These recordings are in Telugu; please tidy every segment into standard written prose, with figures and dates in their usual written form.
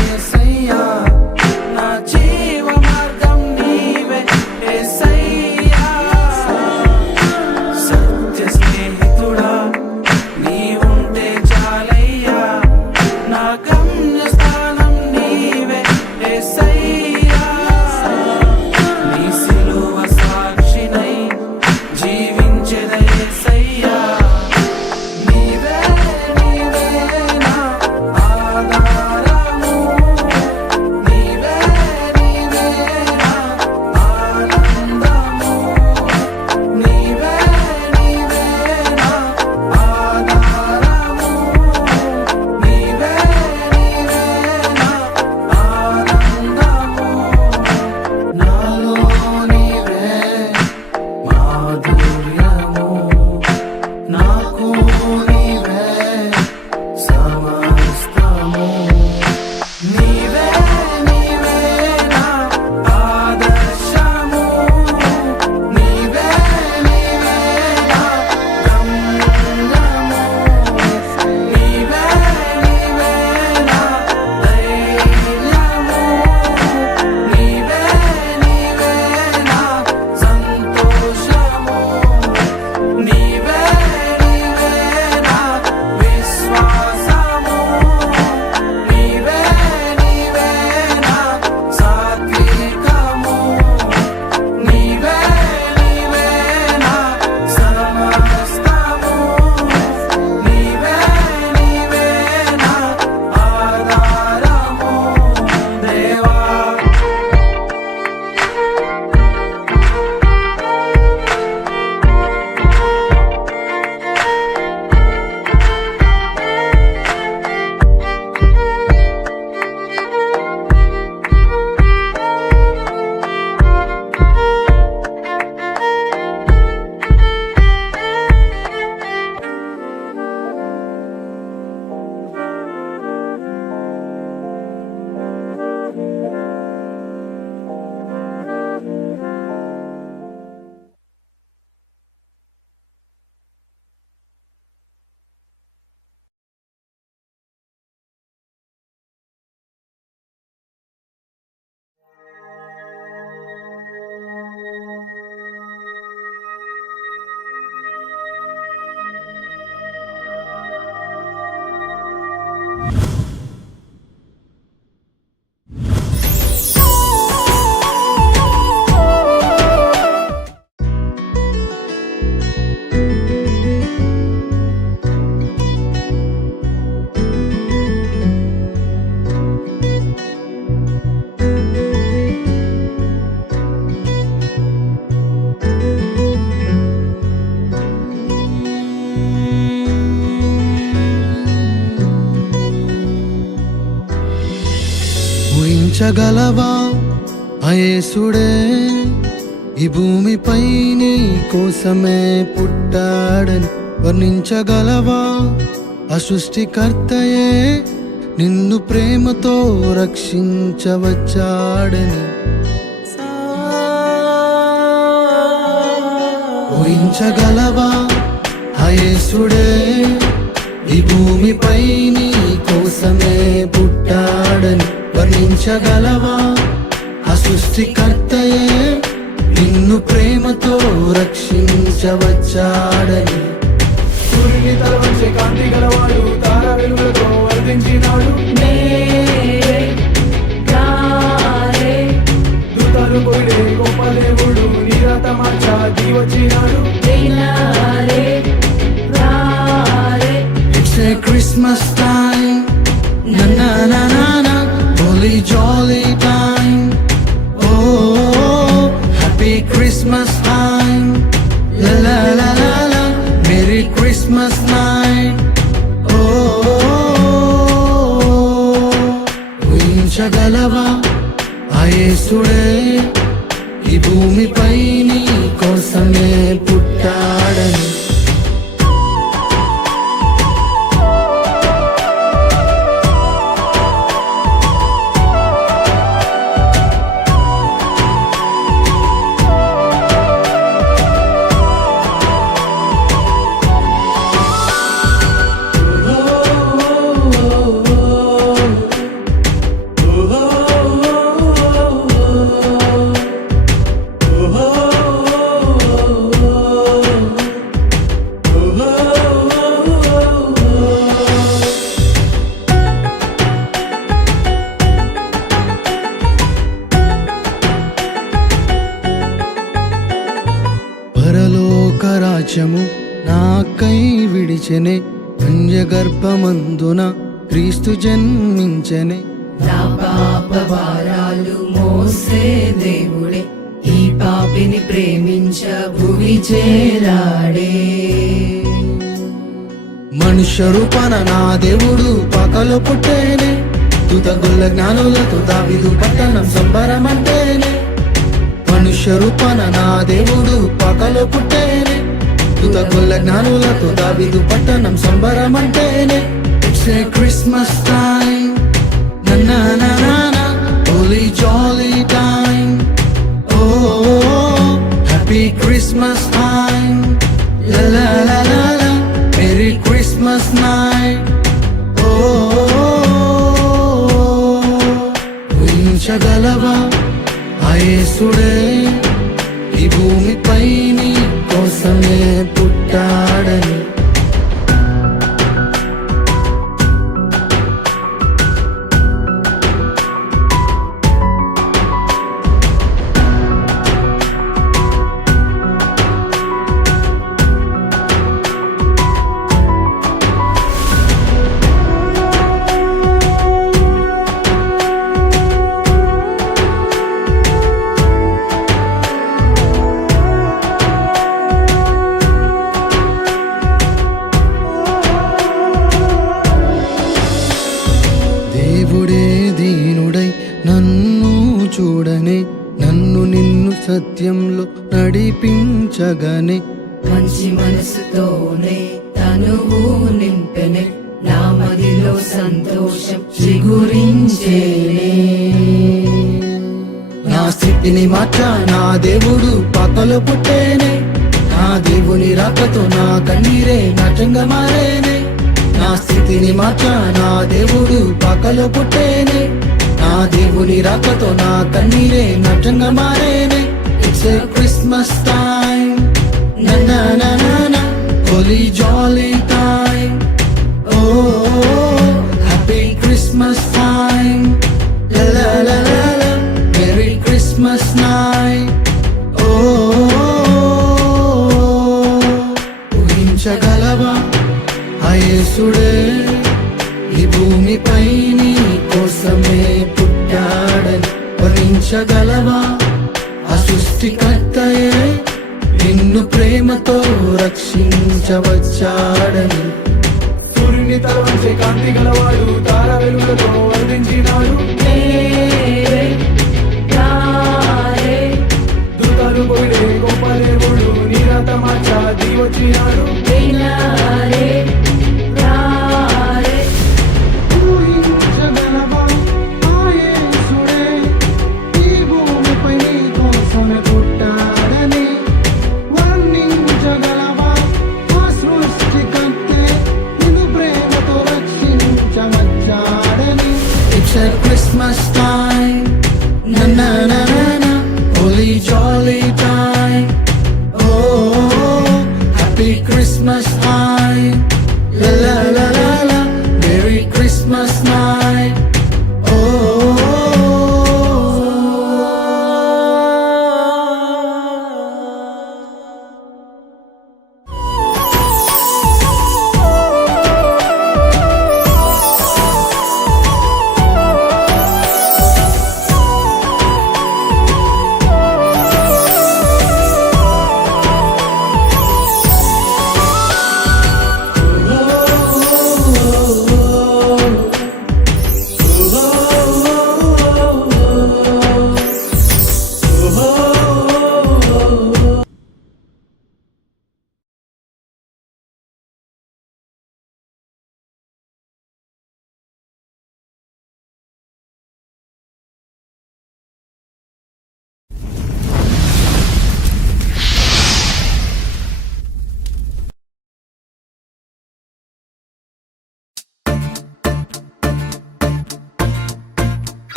యేసయ్యా నా జీవ మార్గం నీవే యేసయ్యా సత్య స్నేహితుడా నీవుంటే చాలయ్యా నా గమ్య స్థానం నీవే యేసయ్యా నీ సిలువ సాక్షినై జీవించెద యేసయ్యా నీవే నీవే నా ఆధారము నీవే నీవే నా ఆనందము నీవే నీవే నా ఆధారము నీవే నీవే నా ఆనందము నాలో నీవే మాధుర్యము నాకు నీవే సమస్తము నీవే నీవే నా ఆదర్శము నీవే నీవే నా గమ్యము నీవే నీవే నా ధైర్యము నీవే నీవే నా సంతోషము నీవే నీవే నా విశ్వాసము నీవే నీవే నా సాత్వికము నీవే నీవే నా సమస్తము నీవే నీవే నా ఆధారము దేవా ఊహించగలవా ఆ యేసుడే ఈ భూమిపై నీ కోసమే పుట్టాడని వర్ణించగలవా ఆ సృష్టికర్తయే నిన్ను ప్రేమతో రక్షించవచ్చాడని ఊహించగలవా ఆ యేసుడే ఈ భూమిపై నీ కోసమే పుట్టాడని వర్ణించగలవా ఆ సృష్టికర్తయే నిన్ను ప్రేమతో రక్షించవచ్చాడని సూర్యుని తలవంచే కాంతి గలవాడు తార వెలుగులతో వర్ధించినాడు దూతలు పోయిడే గొప్ప దేవుడు నీరాత మార్చాది వచ్చినాడు It's a Christmas time, na na na na na, holy jolly time. Oh, happy Christmas time, la la la la la, Merry Christmas night. Oh, ఊహించగలవా ఆ యేసుడే ఈ భూమిపై నీ కోసమే పుట్టాడని ఉదయించెనే, కన్యగర్భమందున క్రీస్తు జన్మించెనే. నా పాప భారాలు మోసే దేవుడే, ఈ పాపిని ప్రేమించ భువి చేరాడే. మనుష్య రూపన నా దేవుడు పాకలో పుట్టేనే, తుతగుల్ల జ్ఞానులతో దావీదు పట్టణం సంబరమంటేనే. మనుష్య రూపన నా దేవుడు పాకలో పుట్టేనే, తుతగుల్ల జ్ఞానులతో దావీదు పట్టణం సంబరమంటేనే. It's a Christmas time, na na na na na, holy jolly time. Oh, happy Christmas time, la la la la la, Merry Christmas night. ఊహించగలవా ఆ యేసుడే ఈ భూమిపై నీ కోసమే పుట్టాడని. దేవుడే దీనుడై నన్ను చూడనే, నన్ను నిన్ను సత్యంలో నడిపించగనే. మంచి మనసుతోనే తనువు నింపెనే, నా మదిలో సంతోషం చిగురించేనే. నా స్థితిని మార్చా నా దేవుడు పాకలో పుట్టేనే, నా దేవుని రాకతో నా కన్నీరే నాట్యంగా మారేనే. నా స్థితిని మార్చా నా దేవుడు పాకలో పుట్టేనే, నా దేవుని రాకతో నా కన్నీరే నాట్యంగా మారేనే. It's a Christmas time, na na na na na, holy jolly time. Oh, happy Christmas time, la la la la la, Merry Christmas night. ఊహించగలవా ఆ యేసుడే ఈ భూమిపై నీ కోసమే పుట్టాడని. వర్ణించగలవా ఆ సృష్టికర్తయే నిన్ను ప్రేమతో రక్షించవచ్చాడని. సూర్యుని తలవంచే కాంతి గలవాడు, తార వెలుగులతో వర్ణించినాడు. దూతలు పోయిడే గొప్ప దేవుడు, నీరత మార్చా దిగొచ్చినాడు. ఊహించగలవా ఆ యేసుడే ఈ భూమిపై నీ కోసమే పుట్టాడని. వర్ణించగలవా ఆ సృష్టికర్తే నిన్ను ప్రేమతో రక్షించవచ్చాడని. It's a Christmas time, na na na na na, holy jolly time. Oh, happy Christmas time, la la la la la, Merry Christmas night.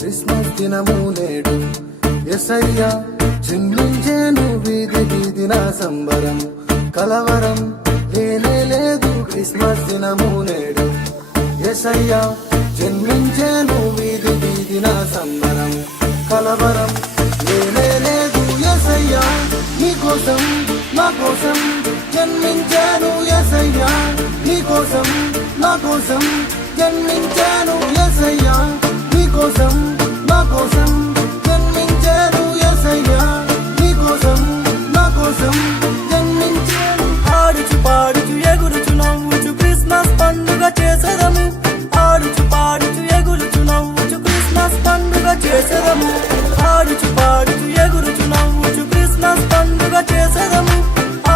Christmas దినము నేడు యేసయ్యా జన్మించెను, వీధి వీధిన సంబరం కలవరం లేనే లేదు. క్రిస్మస్ దినము నేడు యేసయ్యా జన్మించెను, వీధి వీధిన సంబరం కలవరం లేనే లేదు. యేసయ్యా కోసం నా కోసం జన్మించాను యేసయ్యా నీ కోసం నా కోసం జన్మించాను యేసయ్యా నీ కోసం నా కోసం జన్మించాను యేసయ్యా నీ కోసం నా కోసం జన్మించాను. ఆడుచు పాడుచు ఎగురుచు నవ్వుచు క్రిస్మస్ పండుగ చేసెదము. ఆడుచు పాడుచు ఎగురుచు నవ్వుచు క్రిస్మస్ పండుగ చేసెదము. ఆడుచు పాడుచు ఎగురుచు నవ్వుచు క్రిస్మస్ పండుగ చేసెదము.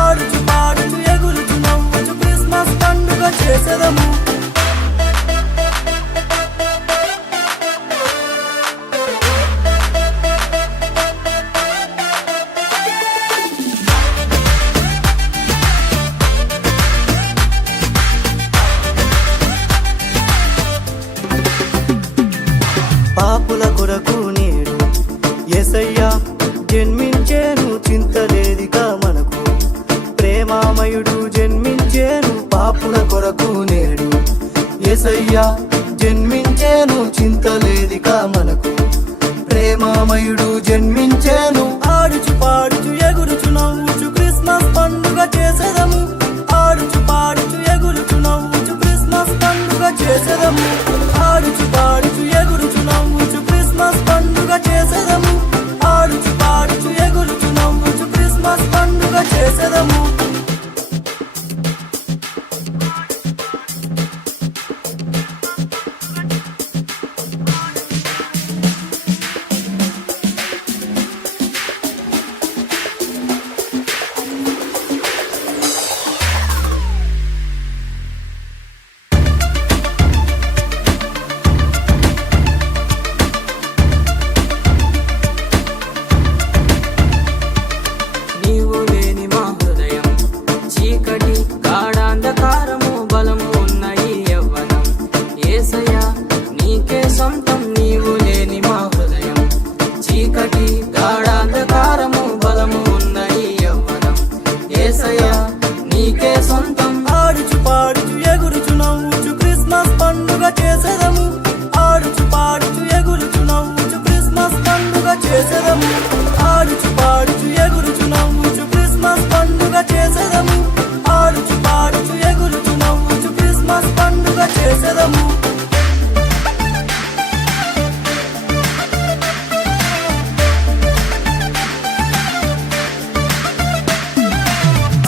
ఆడుచు పాడుచు ఎగురుచు నవ్వుచు క్రిస్మస్ పండుగ చేసెదము. పాపుల కొరకు నేడు యేసయ్యా జన్మించేను, చింతలేదిక మనకు. ప్రేమామయుడు జన్మించేను, పాపుల కొరకు నేడు యేసయ్యా జన్మించేను, చింతలేదిక మనకు. ప్రేమామయుడు జన్మించేను. ఆడుచు పాడుచు ఎగురుచు నవ్వుచు క్రిస్మస్ పండుగ చేసెదము. ఆడుచు పాడుచు ఎగురుచు నవ్వుచు క్రిస్మస్ పండుగ చేసెదము. ఆడుచు పాడుచు ఎగురుచు నవ్వుచు క్రిస్మస్ పండుగ చేసెదము. ఆడుచు పాడుచు ఎగురుచు నవ్వుచు క్రిస్మస్ పండుగ చేసెదము. నీవు లేని మా హృదయం చీకటి గాఢాంధకారము, బలము ఉన్న ఈ యవ్వనం యేసయ్యా నీకే సొంతం. నీవు లేని మా హృదయం చీకటి గాఢాంధకారము, బలము ఉన్న ఈ యవ్వనం యేసయ్యా నీకే సొంతం. ఆడుచు పాడుచు ఎగురుచు నవ్వుచు క్రిస్మస్ పండుగ చేసెదము. ఆడుచు పాడుచు ఎగురుచు నవ్వుచు క్రిస్మస్ పండుగ చేసెదము. ఆడుచు పాడుచు ఎగురుచు నవ్వుచు క్రిస్మస్ పండుగ చేసెదము. ఆడుచు పాడుచు ఎగురుచు నవ్వుచు క్రిస్మస్ పండుగ చేసెదము.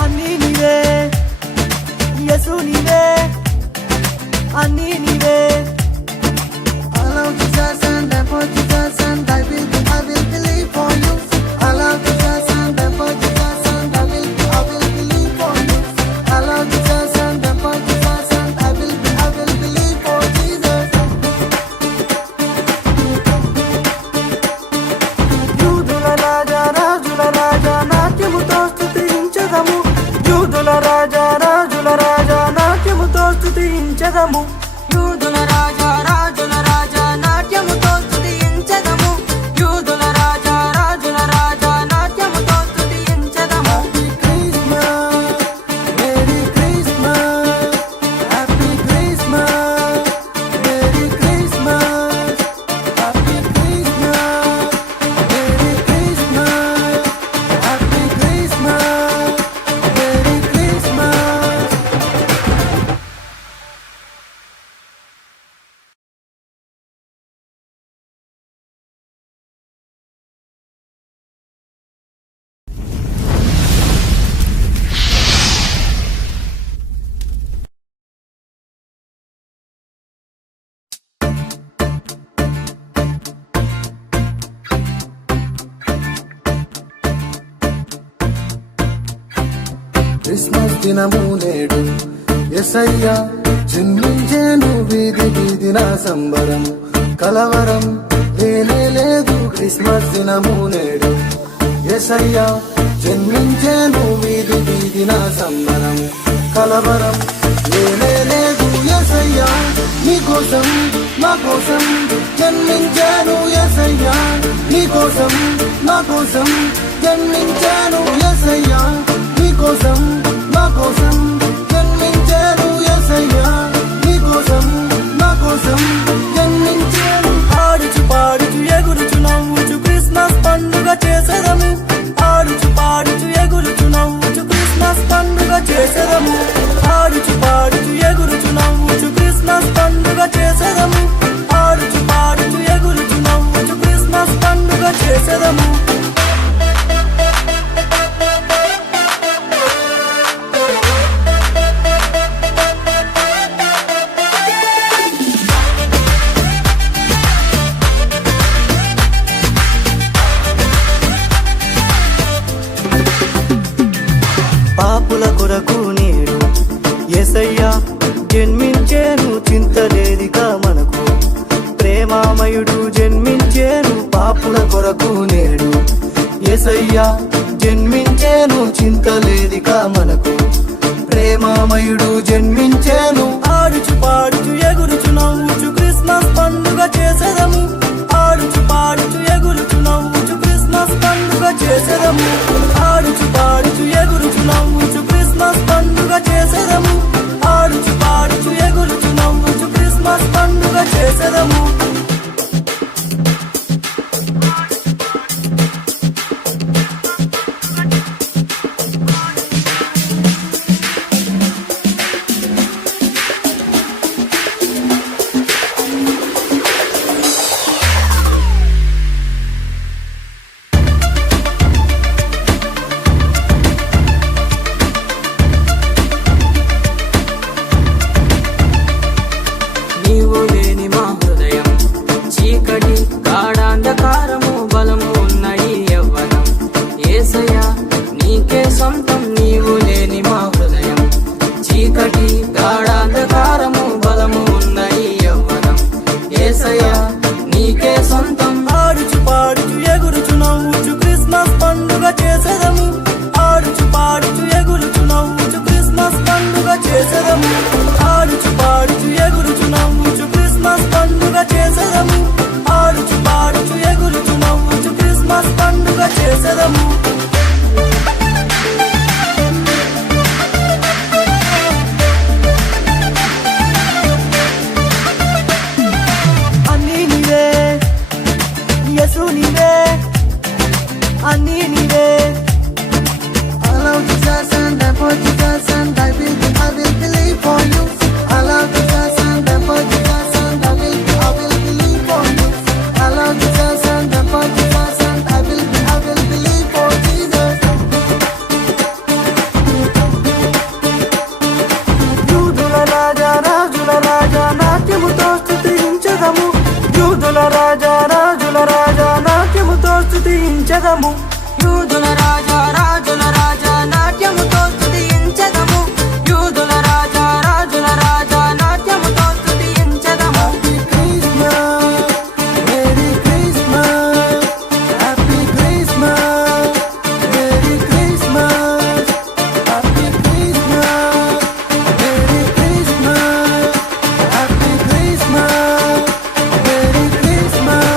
అన్నీ నీవే యేసు, నీవే అన్నీ నీవే. I love Jesus and therefore Jesus and I will believe for you. I love Jesus and therefore Jesus and I will believe for you. I love Jesus and therefore Jesus and I will believe for Jesus. యూదుల రాజా రాజుల రాజా నాట్యముతో స్తుతించెదము. యూదుల రాజా రాజుల రాజా నాట్యముతో స్తుతించెదము. యూదుల రాజా రాజుల రాజా నాట్యముతో స్తుతించెదము. యూదుల రాజా రాజుల రాజా నాట్యముతో స్తుతించెదము. Happy Christmas, Merry Christmas, Happy Christmas, Merry Christmas, Happy Christmas, Merry Christmas, Happy Christmas, Merry Christmas. Christmas దినము నేడు యేసయ్యా జన్మించేను, వీధి వీధిన సంబరం కలవరం లేనే లేదు. క్రిస్మస్ దినము నేడు యేసయ్యా జన్మించేను, వీధి వీధిన సంబరం కలవరం లేనే లేదు. యేసయ్యా నీ కోసం నా కోసం జన్మించాను యేసయ్యా నీ కోసం నా కోసం జన్మించాను యేసయ్యా నీ కోసం నా కోసం జన్మించాను యేసయ్యా నీ కోసం నా కోసం జన్మించాను. ఆడుచు పాడుచు ఎగురుచు నవ్వుచు క్రిస్మస్ పండుగ చేసెదము. ఆడుచు పాడుచు ఎగురుచు జన్మించేను చింతలేదిక మనకు ప్రేమామయుడు జన్మించేను పాపుల కొరకు నేడు యేసయ్యా జన్మించేను చింతలేదిక మనకు ప్రేమామయుడు జన్మించేను ఆడుచు పాడుచు ఎగురుచు నవ్వుచు క్రిస్మస్ పండుగ చేసేదము ఆడుచు పాడుచు ఎగురుచు నవ్వుచు క్రిస్మస్ పండుగ చేసేదము ఆడుచు పాడుచు ఎగురుచు నవ్వుచు క్రిస్మస్ పండుగ చేసేదము ఆడుచు పాడుచు ఎగురుచు నవ్వుచు క్రిస్మస్ పండుగ చేసేదము నీవు లేని మా హృదయం చీకటి గాఢాంధకారము బలము ఉన్న ఈ యవ్వనం యేసయ్యా నీకే సొంతం నీవు లేని మా హృదయం చీకటి గాఢాంధకారము బలము ఉన్న ఈ యవ్వనం యేసయ్యా నీకే సొంతం ఆడుచు పాడుచు ఎగురుచు నవ్వుచు క్రిస్మస్ పండుగ చేసేదము ఆడుచు పాడుచు ఎగురుచు నవ్వుచు క్రిస్మస్ పండుగ చేసేదము ఆడుచు పాడుచు ఎగురుచు నవ్వుచు క్రిస్మస్ పండుగ చేసేదము ఆడుచు పాడుచు ఎగురుచు నవ్వుచు క్రిస్మస్ పండుగ చేసేదము అన్నీ నీవే యేసు నీవే అన్నీ నీవే I love Jesus and therefore Jesus and I will believe for you. I love Jesus and therefore Jesus and I will believe for you. I love Jesus and therefore Jesus and I will believe for Jesus. యూదుల రాజా రాజుల రాజా నాట్యముతో స్తుతించదము యూదుల రాజా రాజుల రాజా నాట్యముతో స్తుతించదము యూదుల రాజా రాజుల రాజా నాట్యముతో స్తుతించదము యూదుల రాజా రాజుల రాజా నాట్యముతో స్తుతించదము Merry Christmas, Happy Christmas, Merry Christmas, Happy Christmas, Merry Christmas, Happy Christmas, Merry Christmas.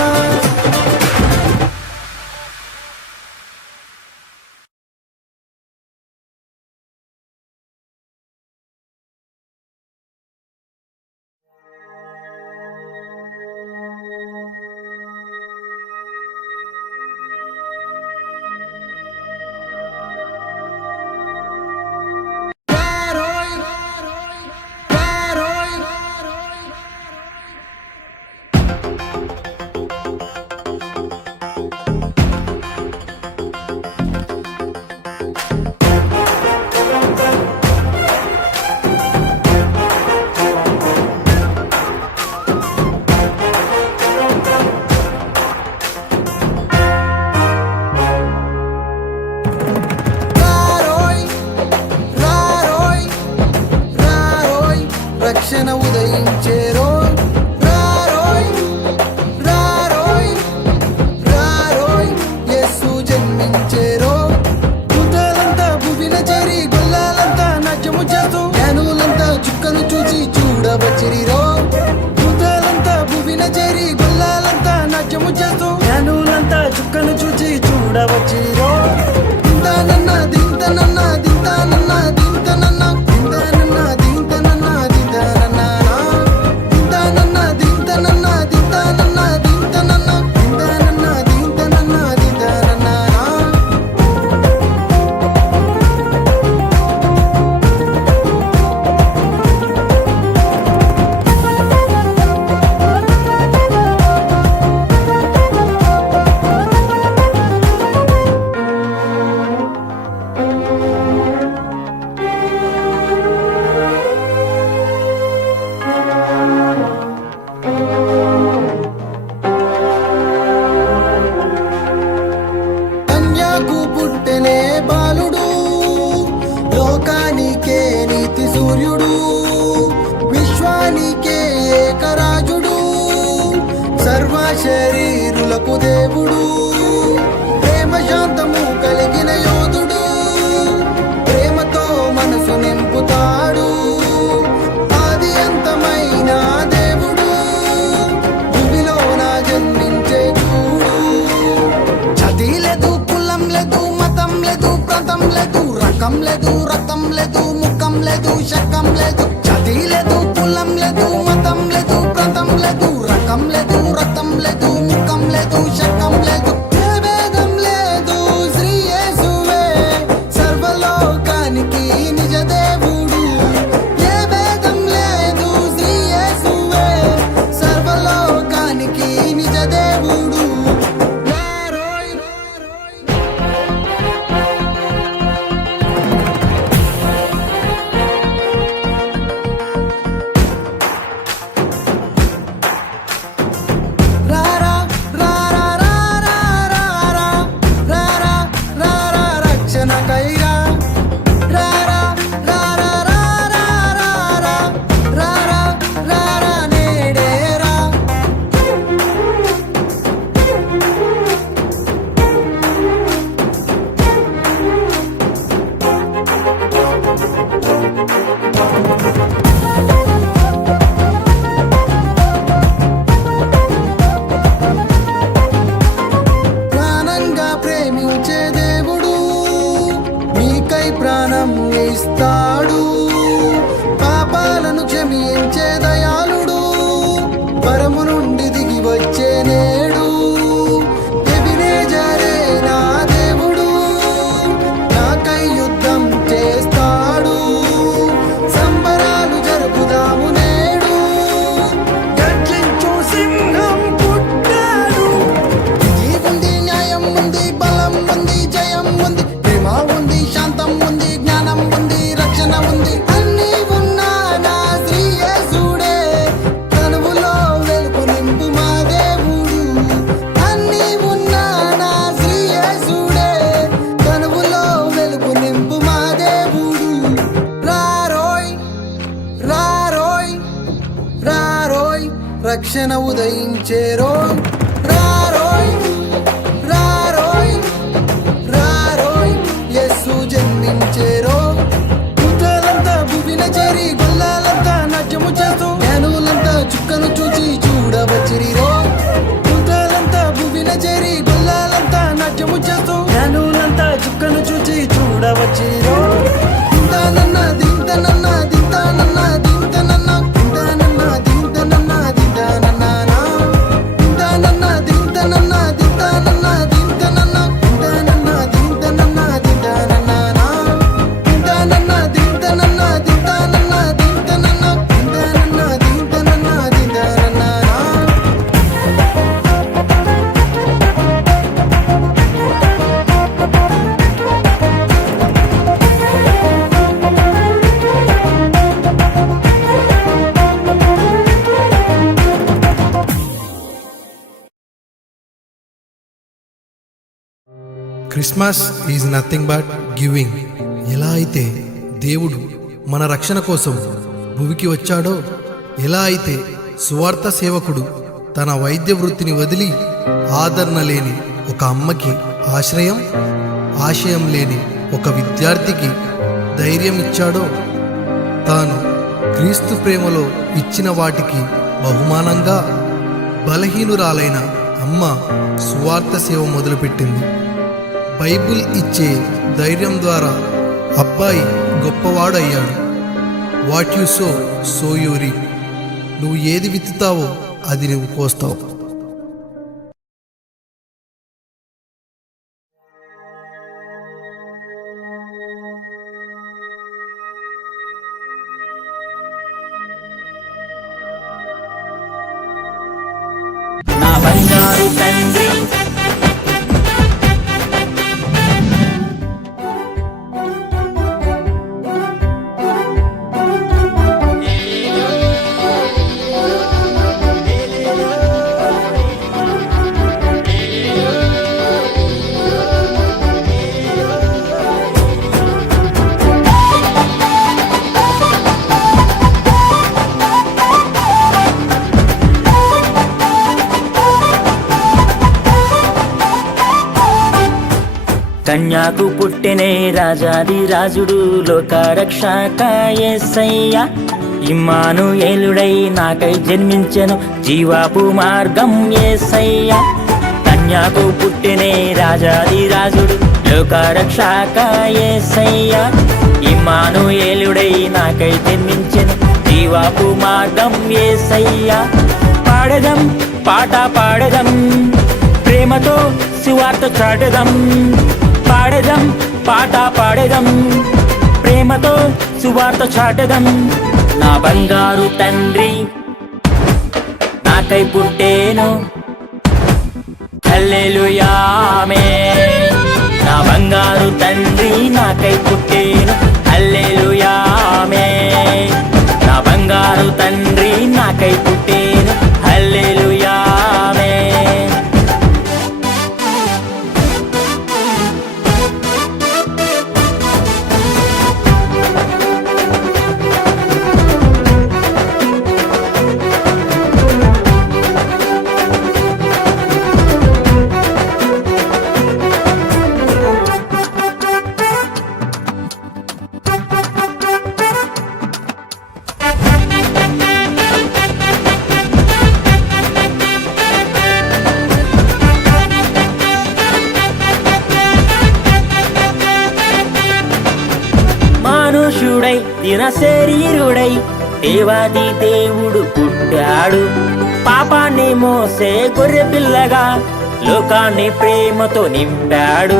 రక్షణ ఉదయించేరో రారోయ్ రారోయ్ రారోయ్ యేసు జన్మించేరో భూతాలంతా భువిన చేరి గొల్లాలంతా నాట్యము చేస్తూ జ్ఞానులంతా చుక్కను చూసి చూడవచ్చిరిరో భూతాలంతా భువిన చేరి గొల్లాలంతా నాట్యము చేస్తూ జ్ఞానులంతా చుక్కను చూచి చూడవచ్చిరో దింతానన్న దింతనన్న దింతానన్న దింతనన్న దింతానన్న దింతనన్న దింతానన్న దింతానన్న దింతనన్న దింతానన్న దింతనన్న దింతానన్న దింతనన్న దింతానన్న శకం లేదు, జాతి లేదు, కులం లేదు, మతం లేదు, ప్రాంతం లేదు, రకం లేదు, రక్తం లేదు, ముఖం లేదు, శకం లేదు, ఏ భేదం లేదు, శ్రీ యేసువే సర్వలోకానికి నిజ దేవుడు. ఏ భేదం లేదు, శ్రీ యేసువే సర్వలోకానికి నిజ దేవుడు. రారోయ్ రారా రారా రారా రారా రారా రారా రక్షణ కైరా రారా రారా రారా రారా రారా రారా నేడేరా. ప్రాణంగా ప్రేమించే దేవుడు మీకై ప్రాణం ఇస్తాడు. పాపాలను క్షమించే దయాళుడు పరము నుండి దిగి వచ్చే నేడు. ఎబినేజరే నా దేవుడు నాకై యుద్ధం చేస్తాడు. సంబరాలు జరుపుదాము నేడు, గర్జించు సింహం పుట్టాడు. ఇది ఉంది, న్యాయం ఉంది, బలం ఉంది, జయం ఉంది, ప్రేమ ఉంది, శాంతం ఉంది, జ్ఞానం ఉంది, రక్షణ ఉంది. అన్నీ ఉన్నా నా శ్రీ యేసుడే తనువులో వెలుగు నింపు మా దేవుడు. అన్నీ ఉన్నా నా శ్రీ యేసుడే తనువులో వెలుగు నింపు మా దేవుడు. రారోయ్ రారోయ్ రారోయ్ రక్షణ ఉదయించేరోయ్. రారోయ్ రారోయ్ రారోయ్ యేసు జన్మించేరో. భూతాలంతా భువిన చేరి గొల్లాలంతా నాట్యము చేస్తూ జ్ఞానులంతా చుక్కను చూచి చూడవచ్చిరిరో. భూతాలంతా భువిన చేరి గొల్లాలంతా నాట్యము చేస్తూ జ్ఞానులంతా చుక్కను చూచి చూడవచ్చిరిరో. దింతానన్న దింతనన్న దింతానన్న దింతనన్న దింతానన్న దింతనన్న దింతానన్న దింతానన్న దింతనన్న దింతానన్న దింతనన్న దింతానన్న దింతనన్న దింతానన్న దింతానన్న దింతనన్న దింతానన్న దింతనన్న దింతానన్న దింతనన్న దింతానన్న. Christmas is nothing but giving. ఎలా అయితే దేవుడు మన రక్షణ కోసం భూమికి వచ్చాడో, ఎలా అయితే సువార్త సేవకుడు తన వైద్య వృత్తిని వదిలి ఆదరణ లేని ఒక అమ్మకి ఆశ్రయం, ఆశయం లేని ఒక విద్యార్థికి ధైర్యం ఇచ్చాడో, తాను క్రీస్తు ప్రేమలో ఇచ్చిన వాటికి బహుమానంగా బలహీనురాలైన అమ్మ సువార్త సేవ మొదలుపెట్టింది. బైబిల్ ఇచ్చే ధైర్యం ద్వారా అబ్బాయి గొప్పవాడయ్యాడు. What you sow so you reap. నువ్వు ఏది విత్తుతావో అది నువ్వు కోస్తావు. నా బంగారు తండ్రి కన్యాకు పుట్టెనే రాజాది రాజుడు లోకరక్షక యేసయ్య. ఇమ్మానుయేలుడై నాకై జన్మించెను జీవాపు మార్గం యేసయ్య. కన్యాకు పుట్టెనే రాజాది రాజుడు లోకరక్షక యేసయ్య. ఇమ్మానుయేలుడై నాకై జన్మించెను జీవాపు మార్గం యేసయ్యా. పాడెదం పాట పాడెదం ప్రేమతో సువార్త చాటెదం. పాడెదం పాట పాడెదం ప్రేమతో సువార్త చాటెదం. నా బంగారు తండ్రి నాకై పుట్టేను హల్లెలూయా ఆమేన్. నా బంగారు తండ్రి నాకై పుట్టేను హల్లెలూయా ఆమేన్. నా బంగారు తండ్రి నాకై పుట్టేను హల్లెలూయా ఆమేన్. మనుషుడై దిన శరీరుడై దేవాది దేవుడు పుట్టాడు. పాపాన్ని మోసే గొర్రె పిల్లగా లోకాన్ని ప్రేమతో నింపాడు.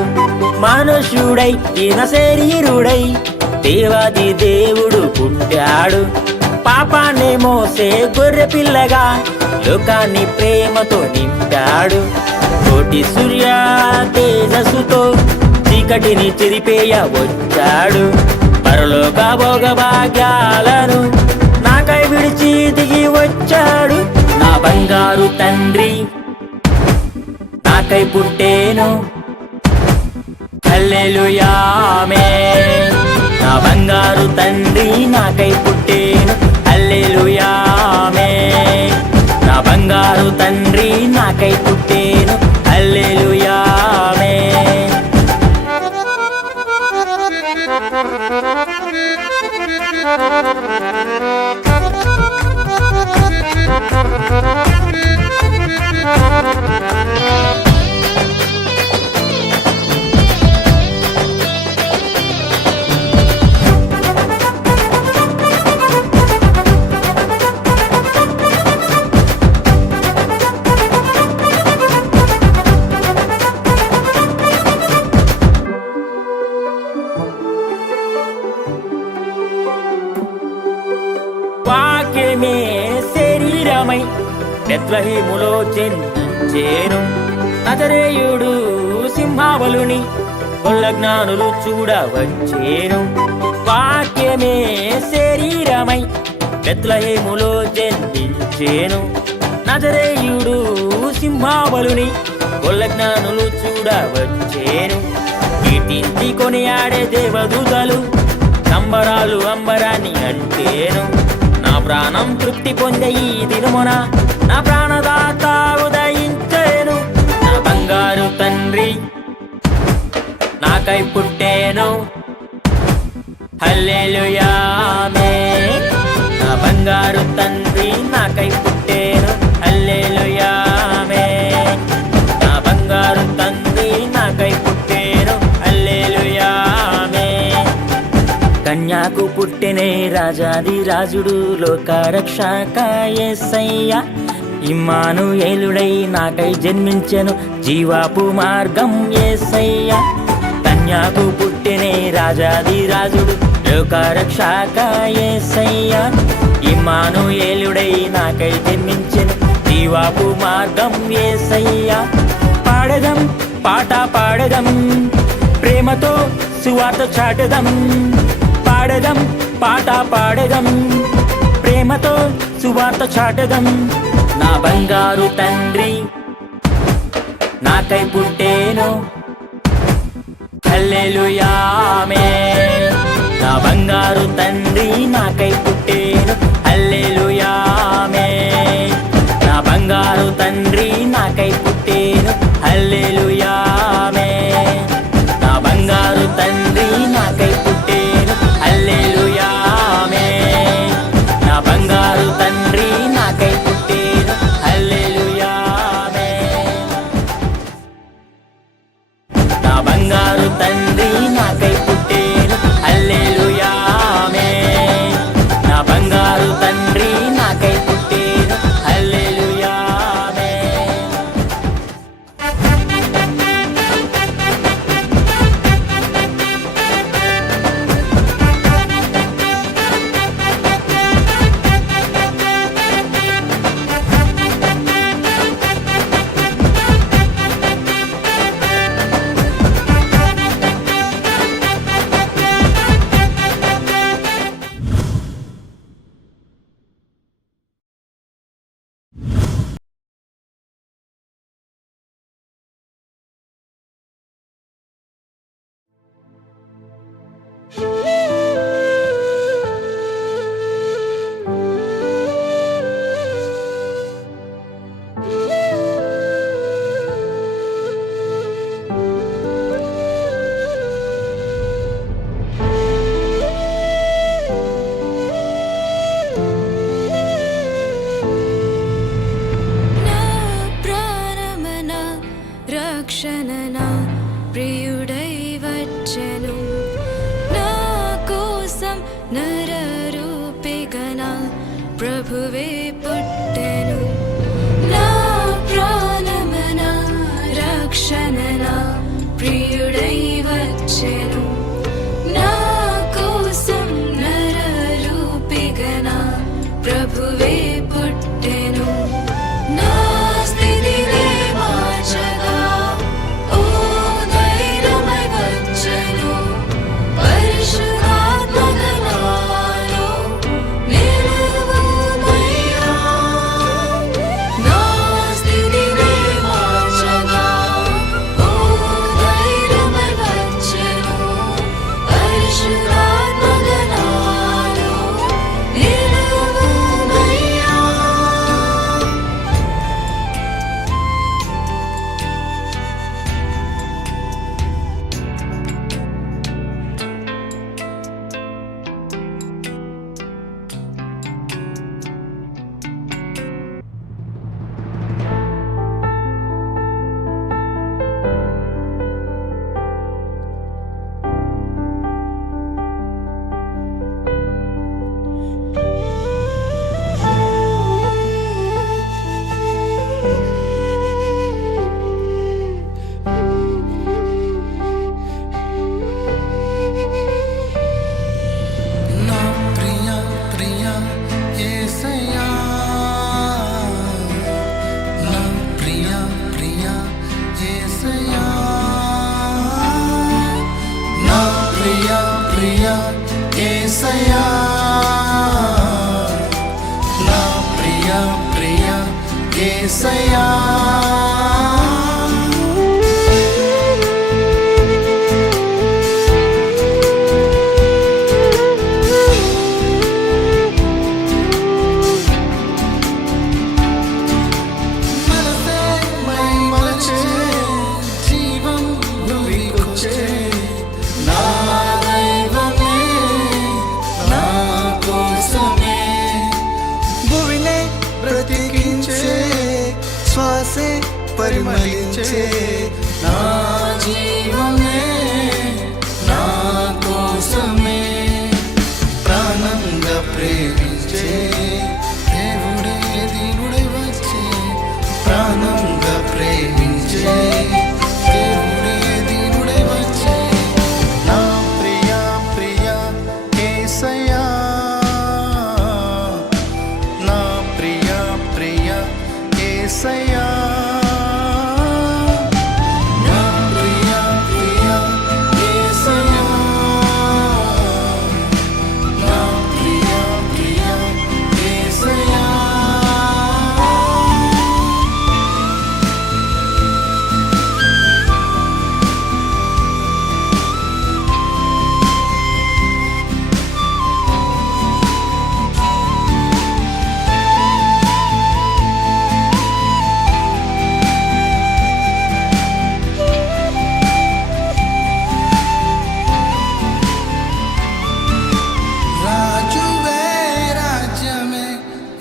మనుషుడై దిన శరీరుడై దేవాది దేవుడు పుట్టాడు. పాపాన్ని మోసే గొర్రె పిల్లగా లోకాన్ని ప్రేమతో నింపాడు. కోటి సూర్య తేజస్సుతో చీకటిని చెరిపేయ వచ్చాడు. పరలోక భోగ భాగ్యాలను నాకై విడిచి దిగి వచ్చాడు. నా బంగారు తండ్రి నాకై పుట్టేను హల్లెలూయా ఆమేన్. నా బంగారు తండ్రి నాకై పుట్టేను హల్లెలూయా ఆమేన్. నా బంగారు తండ్రి నాకై పుట్టేను హల్లెలూయా ఆమేన్. వాక్యమే శరీరమై బెత్లెహేములో జన్మించేను. నజరేయుడు సింహావలుని కొల్ల జ్ఞానులు చూడవచ్చేను. వాక్యమే శరీరమై బెత్లెహేములో జన్మించేను. నజరేయుడు సింహావలుని కొల్ల జ్ఞానులు చూడవచ్చేను. కీర్తించి కొనియాడే దేవదూతలు సంబరాలు అంబరాన్ని అంటేను. నా ప్రాణం తృప్తి పొందే ఈ దినమున నా ప్రాణదాత ఉదయించేను. నా బంగారు తండ్రి నాకై పుట్టేను హల్లెలూయా ఆమేన్. నా బంగారు తండ్రి నాకై పుట్టేను హల్లెలూయా ఆమేన్. నా బంగారు తండ్రి నాకై పుట్టేను హల్లెలూయా ఆమేన్. కన్యాకు పుట్టినే రాజాది రాజుడు లోక రక్షక యేసయ్యా. ఇమ్మానుయేలుడై నాకై జన్మించెను జీవాపు మార్గం యేసయ్యా. కన్యాకు పుట్టినే రాజాది రాజుడు లోక రక్షక యేసయ్యా. ఇమ్మానుయేలుడై నాకై జన్మించెను జీవాపు మార్గం యేసయ్యా. పాడెదం పాట పాడెదం ప్రేమతో సువార్త చాటెదం. పాడెదం పాట పాడెదం ప్రేమతో సువార్త చాటెదం. నా బంగారు తండ్రి నాకై పుట్టేను హల్లెలూయా ఆమేన్. నా బంగారు తండ్రి నాకై పుట్టేను హల్లెలూయా ఆమేన్. నా బంగారు తండ్రి నాకై పుట్టేను హల్లెలూయా ఆమేన్. నా బంగారు తండ్రి నాకై పుట్టేను హల్లెలూయా ఆమేన్. నా బంగారు తండ్రి నాకై పుట్టేను హల్లెలూయా ఆమేన్. నా బంగారు తండ్రి నాకై పుట్టేను హల్లెలూయా ప్రభువే పుట్టెను నా ప్రాణమన రక్షణన ప్రియుడై వచ్చెను నా కోసం నరరూపిగన ప్రభువే పుట్టెను నా స్థితినే మార్చగా ఓ ధైర్యమై వచ్చెను పరిశుద్ధాత్మగణాలో నిలువుమయ్యా నా స్థితినే మార్చగా ఓ ధైర్యమై వచ్చెను పరిశుద్ధాత్మగణాలో నిలువుమయ్యా నా ప్రియ ప్రియ యేసయ్యా నా ప్రియ ప్రియ యేసయ్యా నా ప్రియ ప్రియ యేసయ్యా నా ప్రియ ప్రియ యేసయ్యా మనసే మై మలచే జీవం భూమికొచ్చే నా దైవమే నా కోసమే భూమినే బ్రతికించే శ్వాసే పరిమళించే నా జీవమే నా కోసమే ప్రాణంగా ప్రేమించే దేవుడే దీనుడై వచ్చే ప్రాణంగా ప్రేమించే దేవుడే దీనుడై వచ్చే నా ప్రియ ప్రియ యేసయ్యా నా ప్రియ ప్రియ యేసయ్యా నా ప్రియ ప్రియ యేసయ్యా నా ప్రియ ప్రియ యేసయ్యా రాజువే రాజ్యమే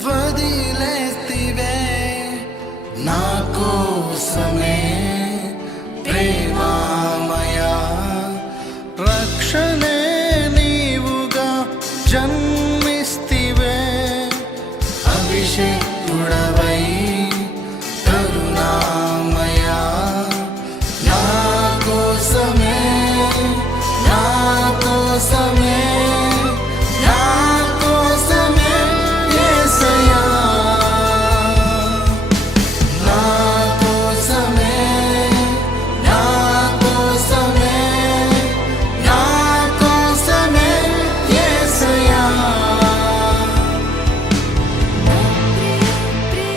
వదిలేస్తివే నా కోసమే ప్రేమామయా రక్షణే నీవుగా జన్మిస్తివే అభిషేకుడవై కరుణామయా నా కోసమే నా కోసమే నా కోసమే యేసయ్యా నా కోసమే నా కోసమే నా కోసమే యేసయ్యా ప్రియ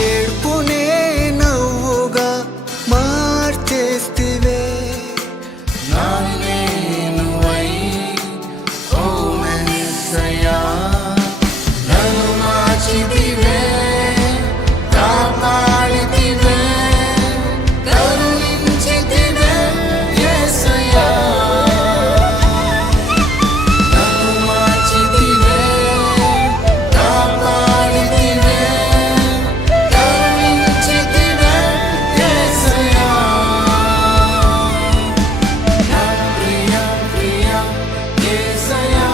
ఏడ్పునే నవ్వుగా మార్చేస్తివే నానేనువై ఓ మెస్సయ్యా నన్ను మార్చితివే కాపాడితివే కరుణించితివే యేసయ్యా నన్ను మార్చితివే కాపాడితివే కరుణించితివే యేసయ్యా నా ప్రియ ప్రియ యేసయ్యా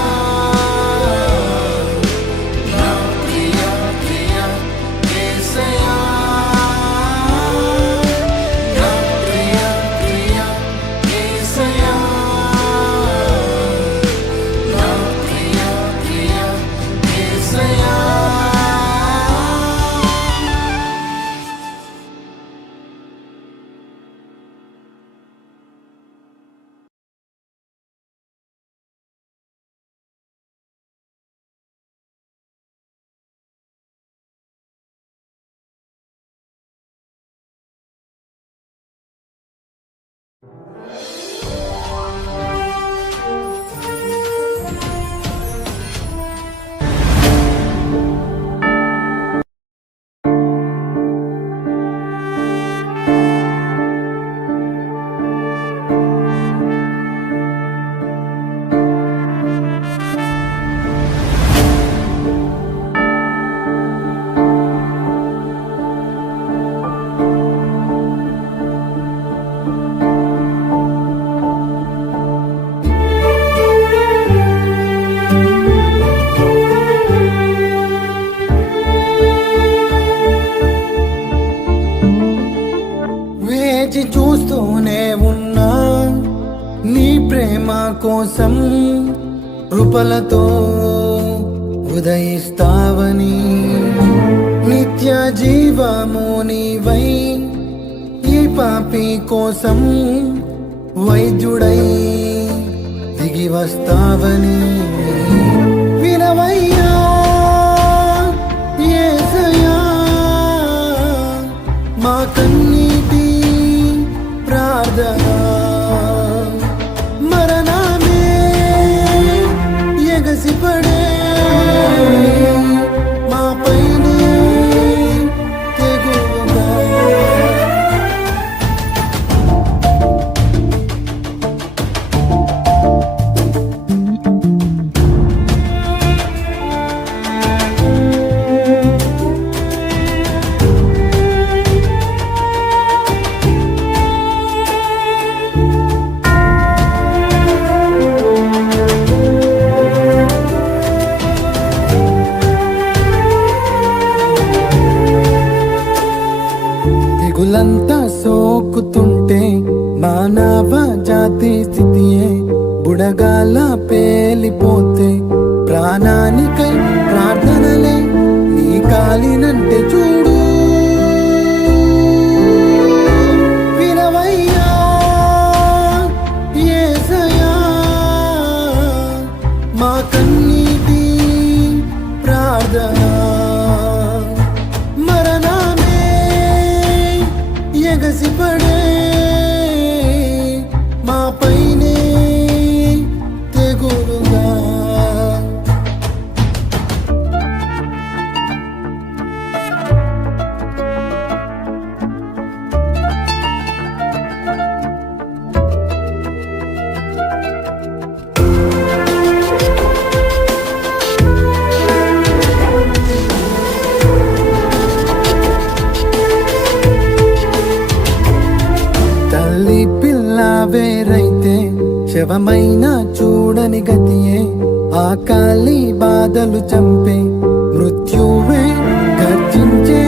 నా ప్రియ ప్రియ యేసయ్యా నా ప్రియ ప్రియ యేసయ్యా నా ప్రియ ప్రియ యేసయ్యా వేచి చూస్తూనే ఉన్నా నీ ప్రేమ కోసం కృపలతో ఉదయిస్తావని నిత్య జీవము నీవై ఈ పాపి కోసం వైద్యుడై దిగి వస్తావని వినవయ్యా యేసయ్యా మా కన్నీటి ప్రార్థన మరణమే ఎగసిపడే మా పైనే తెగులుగా తెగులంతా సోకుతుంటే మానవ జాతి స్థితియే బుడగాల పేలిపోతే ప్రాణానికై ప్రార్థనలే నీ కాలినంటే చూడు వినవయ్యా యేసయ్యా మా కన్నీటి ప్రార్థన మరణమే ఎగసిపడే మా పైనే తెగులుగా తల్లి పిల్ల వేరైతే శవమైన చూడని గతియే ఆకలి బాధలు చంపే మృత్యువే గర్జించే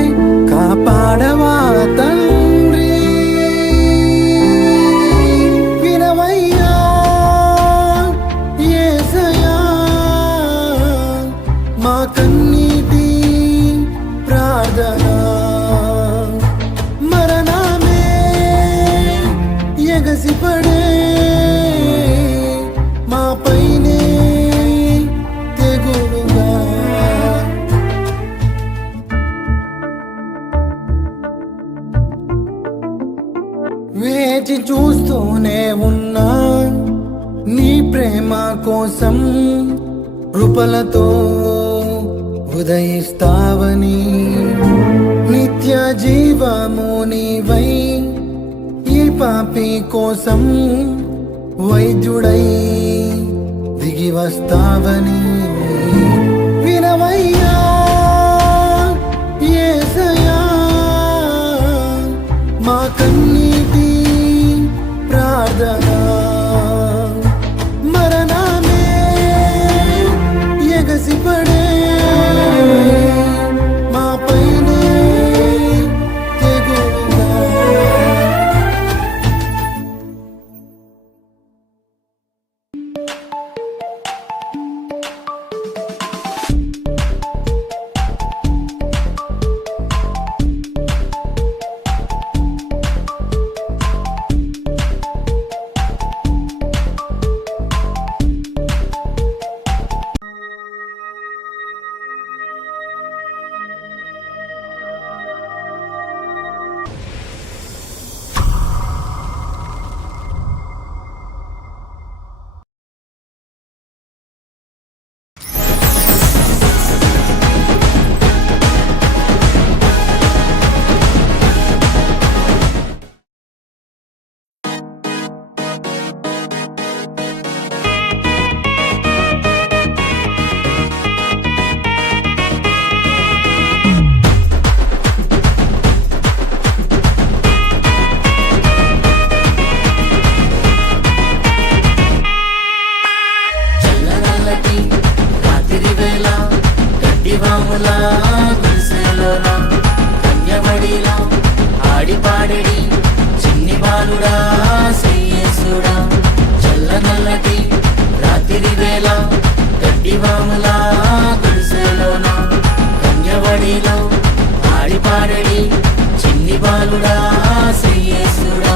కాపాడవా తండ్రి వినవయ్యా యేసయ్యా మా కన్నీటి ప్రార్థన మరణమే ఎగసిపడే మా పైనే తెగులుగా వేచి చూస్తూనే ఉన్నా నీ ప్రేమ కోసం కృపలతో ఉదయిస్తావని నిత్య జీవము నీవై ఈ పాపి కోసం వైద్యుడై దిగి వస్తావని వినవయ్యా యేసయ్యా మా కన్నీటి ప్రార్థన మరణమే ఎగసిపడే మా పైనే తెగులుగా ఆడిపాడడి చిన్ని బాలుడా శ్రీయేసుడా చల్లనల్లటి రాత్రి వేళ గడ్డివాములా గుడిసెలోన కన్యవడిలో ఆడిపాడడి చిన్ని బాలుడా శ్రీయేసుడా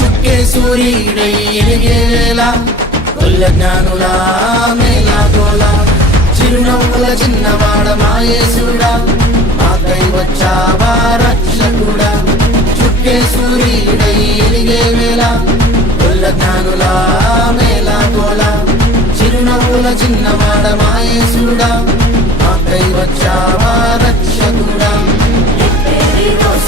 చుక్కే సూర్యుడై ఎలిగేల కొల్ల జ్ఞానులా మేలాగోలా చిరునవ్వుల చిన్నవాడ మాయేసుడా మాకై వచ్చావా రక్షకుడా చుక్కే సూర్యుడై ఎలిగే వేళ కొల్ల జ్ఞానులా మేలాగోలా చిరునవ్వుల చిన్నవాడ మాయేసుడా మాకై వచ్చావా రక్షకుడా Imperios.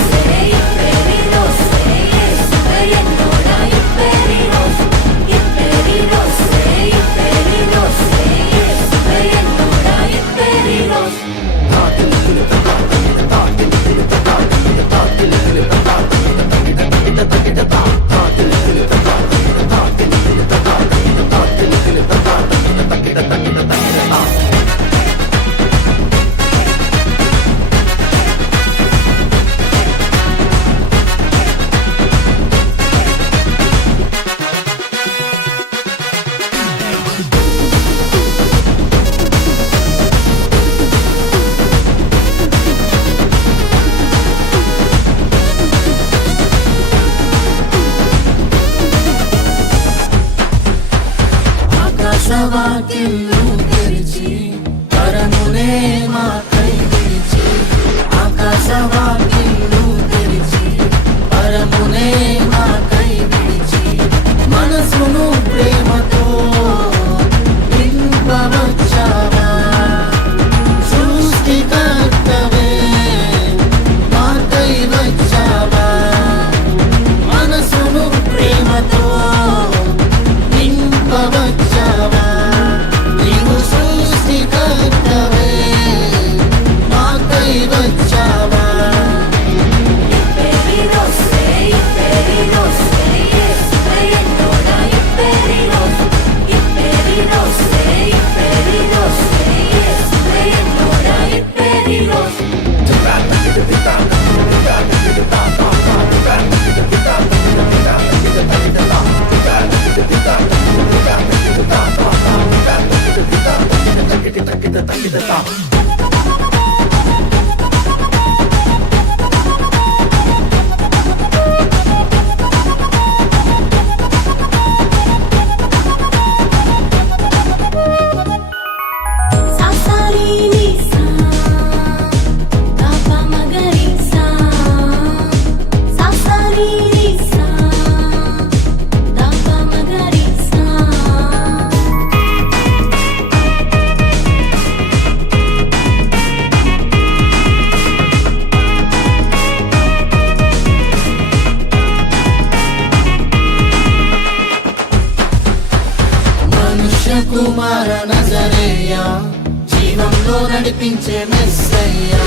నడిపించే మెస్సయ్యా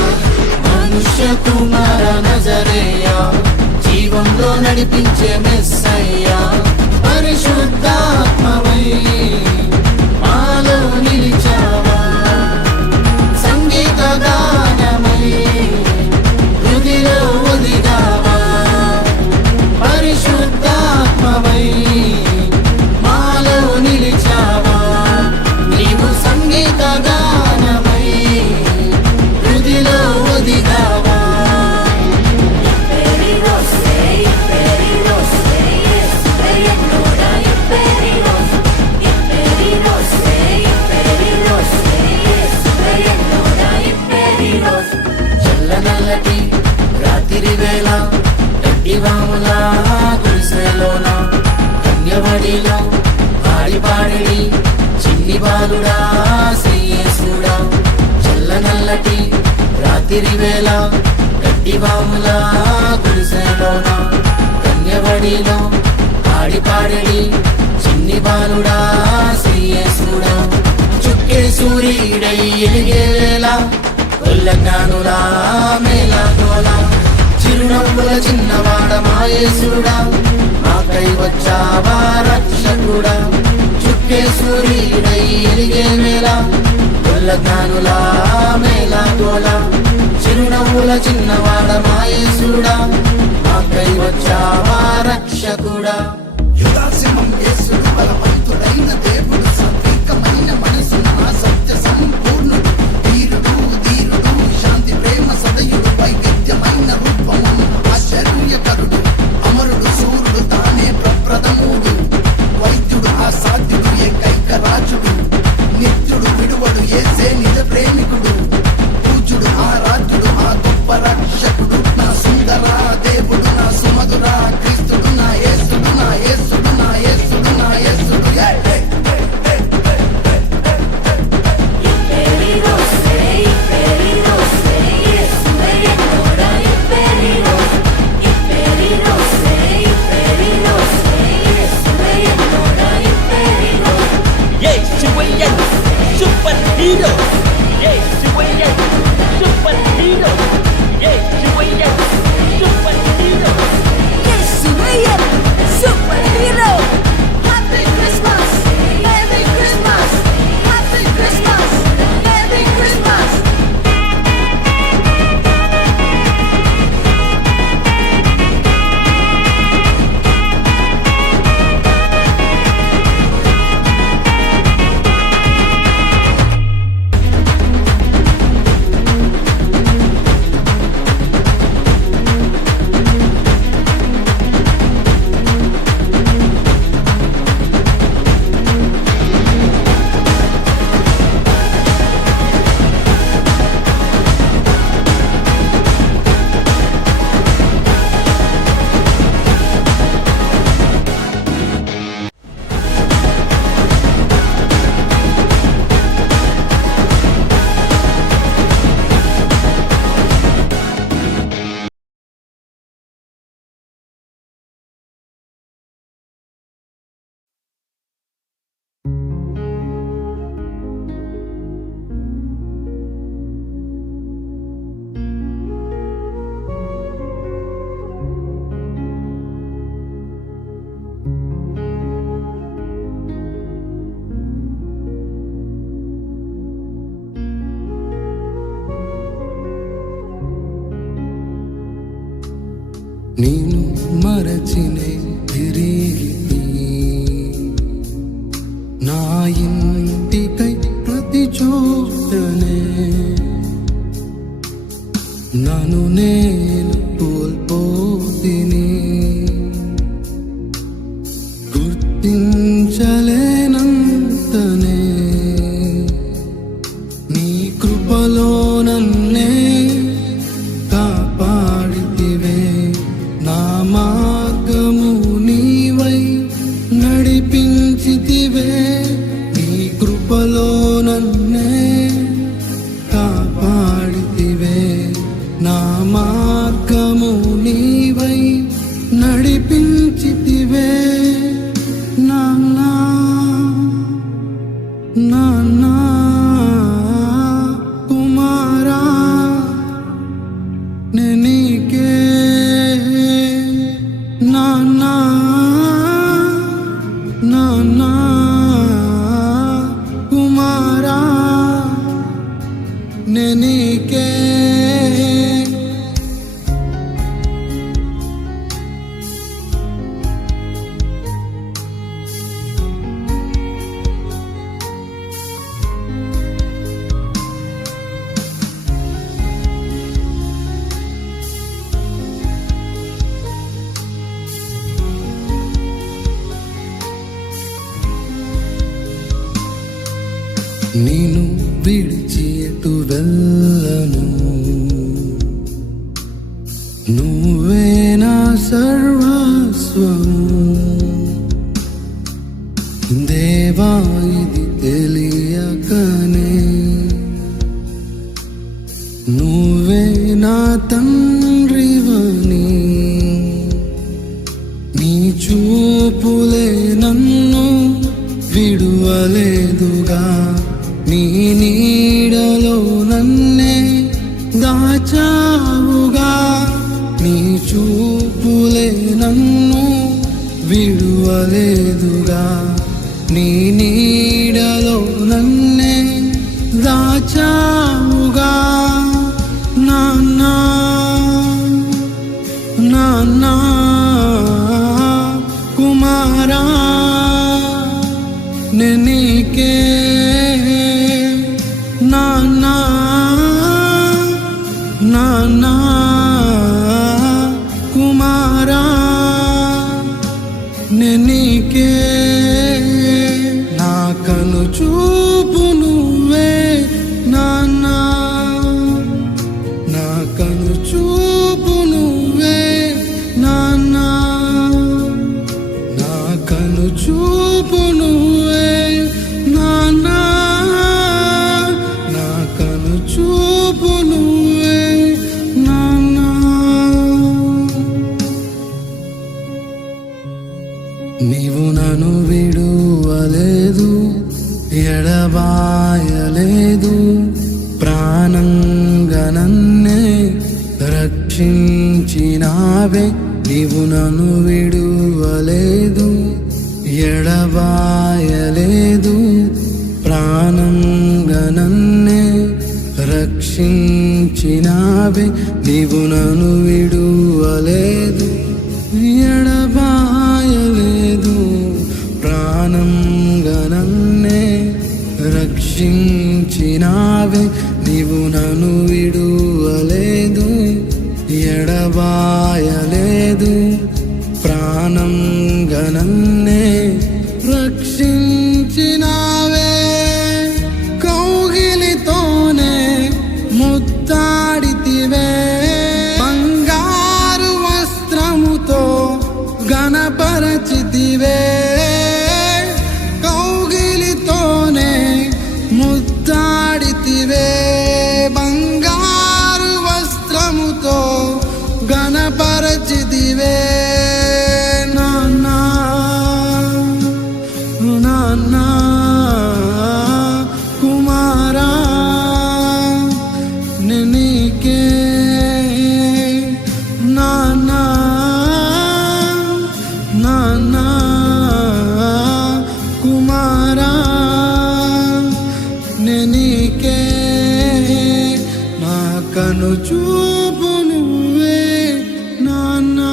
మనుష్య కుమార నజరేయా జీవంలో నడిపించే మెస్సయ్యా పరిశుద్ధాత్మవై మాలో నిలిచావా సంగీత గానమై హృదిలో ఒదిగావా పరిశుద్ధాత్మవై మాలో నిలిచావా నీవు సంగీత గానమై హృదిలో ఒదిగావా చల్లనల్లటి రాత్రి వేళ గట్టివాములా గుడిసెలోన కన్యవడిలో పాడి పాడి చిన్ని బాలుడా శ్రీయేసుడా చల్లనల్లటి రాత్రి వేళ గట్టివాములా గుడిసెలోన కన్యవడిలో పాడి పాడి చిన్ని బాలుడా శ్రీయేసుడా చుక్కే సూర్యుడై ఎలిగేలా కొల్లజ్ఞానులా మేళగోలా చిరునవ్వుల చిన్నవాడ మాయేసుడా మాకై వచ్చావా రక్షకుడా చుక్కే సూర్యుడై ఎలిగే వేళ కొల్లజ్ఞానులా మేళగోలా చిరునవ్వుల చిన్నవాడ మాయేసుడా మాకై వచ్చావా రక్షకుడా యుగాసింహం యేసుడు బలవంతుడైన దేవుడు సాత్వికమైన మనసున సత్య సంపూర్ణుడు వీరుడు ధీరుడు శాంతి ప్రేమ సదయుడు వైవిధ్యమైన రూపము ఆశ్చర్యకరుడు అమరుడు సూర్యుడు తానే ప్రప్రథముడు వైద్యుడు అసాధ్యుడు ఏకైక రాజుడు నిత్యుడు విడువడు యేసే నిజ ప్రేమికుడు పూజ్యుడు ఆరాధ్యుడు ఆ గొప్ప రక్షకుడు నా సుందర దేవుడు నా సుమధుర క్రీస్తుడు నా యేసుడు నా యేసుడు నా యేసుడు నా యేసుడు Superhero, superhero, superhero. Happy Christmas! Merry Christmas! Happy Christmas! Merry Christmas! నేను మరచినే తిరిగి నా ఇంటికై ప్రతి చోటనే నన్ను నేను కోల్పోతిని గుర్తించలేనంతనే నీ కృపలో నన్నే కాపాడితివే నా మార్గము నీవై నేను విడిచి ఎటు వెళ్ళను, నువ్వే నా సర్వస్వం. దేవా ఇది తెలియకనే నువ్వే నా తండ్రివని, నీ చూపులే నన్ను విడువలేదుగా, నీ నీడలో నన్నే దాచావుగా. నీ చూపులే నన్ను విడువలేదుగా, నీ నీడలో నన్నే దాచావుగా. నాన్నా నాన్నా కుమారా నీకే నాన్నా నాన్నా కుమారా నీకే. నా కను చూపు నువ్వే నాన్నా, నా కను చూపు నువ్వే నాన్నా, నా కను చూపు నువ్వే నాన్నా, నా కను చూపు నువ్వే నాన్నా. నీవు నన్ను విడువలేదు, ఎడబాయలేదు, ప్రాణంగా నన్నే రక్షించినావే. నీవు నన్ను విడువలేదు, ఎడబాయలేదు, ప్రాణంగా నన్నే రక్షించినావే. నీవు నన్ను విడువలేదు, ఎడబాయలేదు, ప్రాణంగా నన్నే రక్షించినావే. నీవు నన్ను విడువలేదు, ఎడబాయలేదు, ప్రాణంగా నన్నే రక్షించినావే. కౌగిలితోనే ముద్దాడితివే, బంగారు వస్త్రముతో ఘనపరచితివే. కౌగిలితోనే ముద్దాడితివే, బంగారు వస్త్రముతో ఘనపరచితివే. నాన్నా నాన్నా కుమారా నీకే నాన్నా నాన్నా కుమారా నీకే. నా కను చూపు నువ్వే నాన్నా,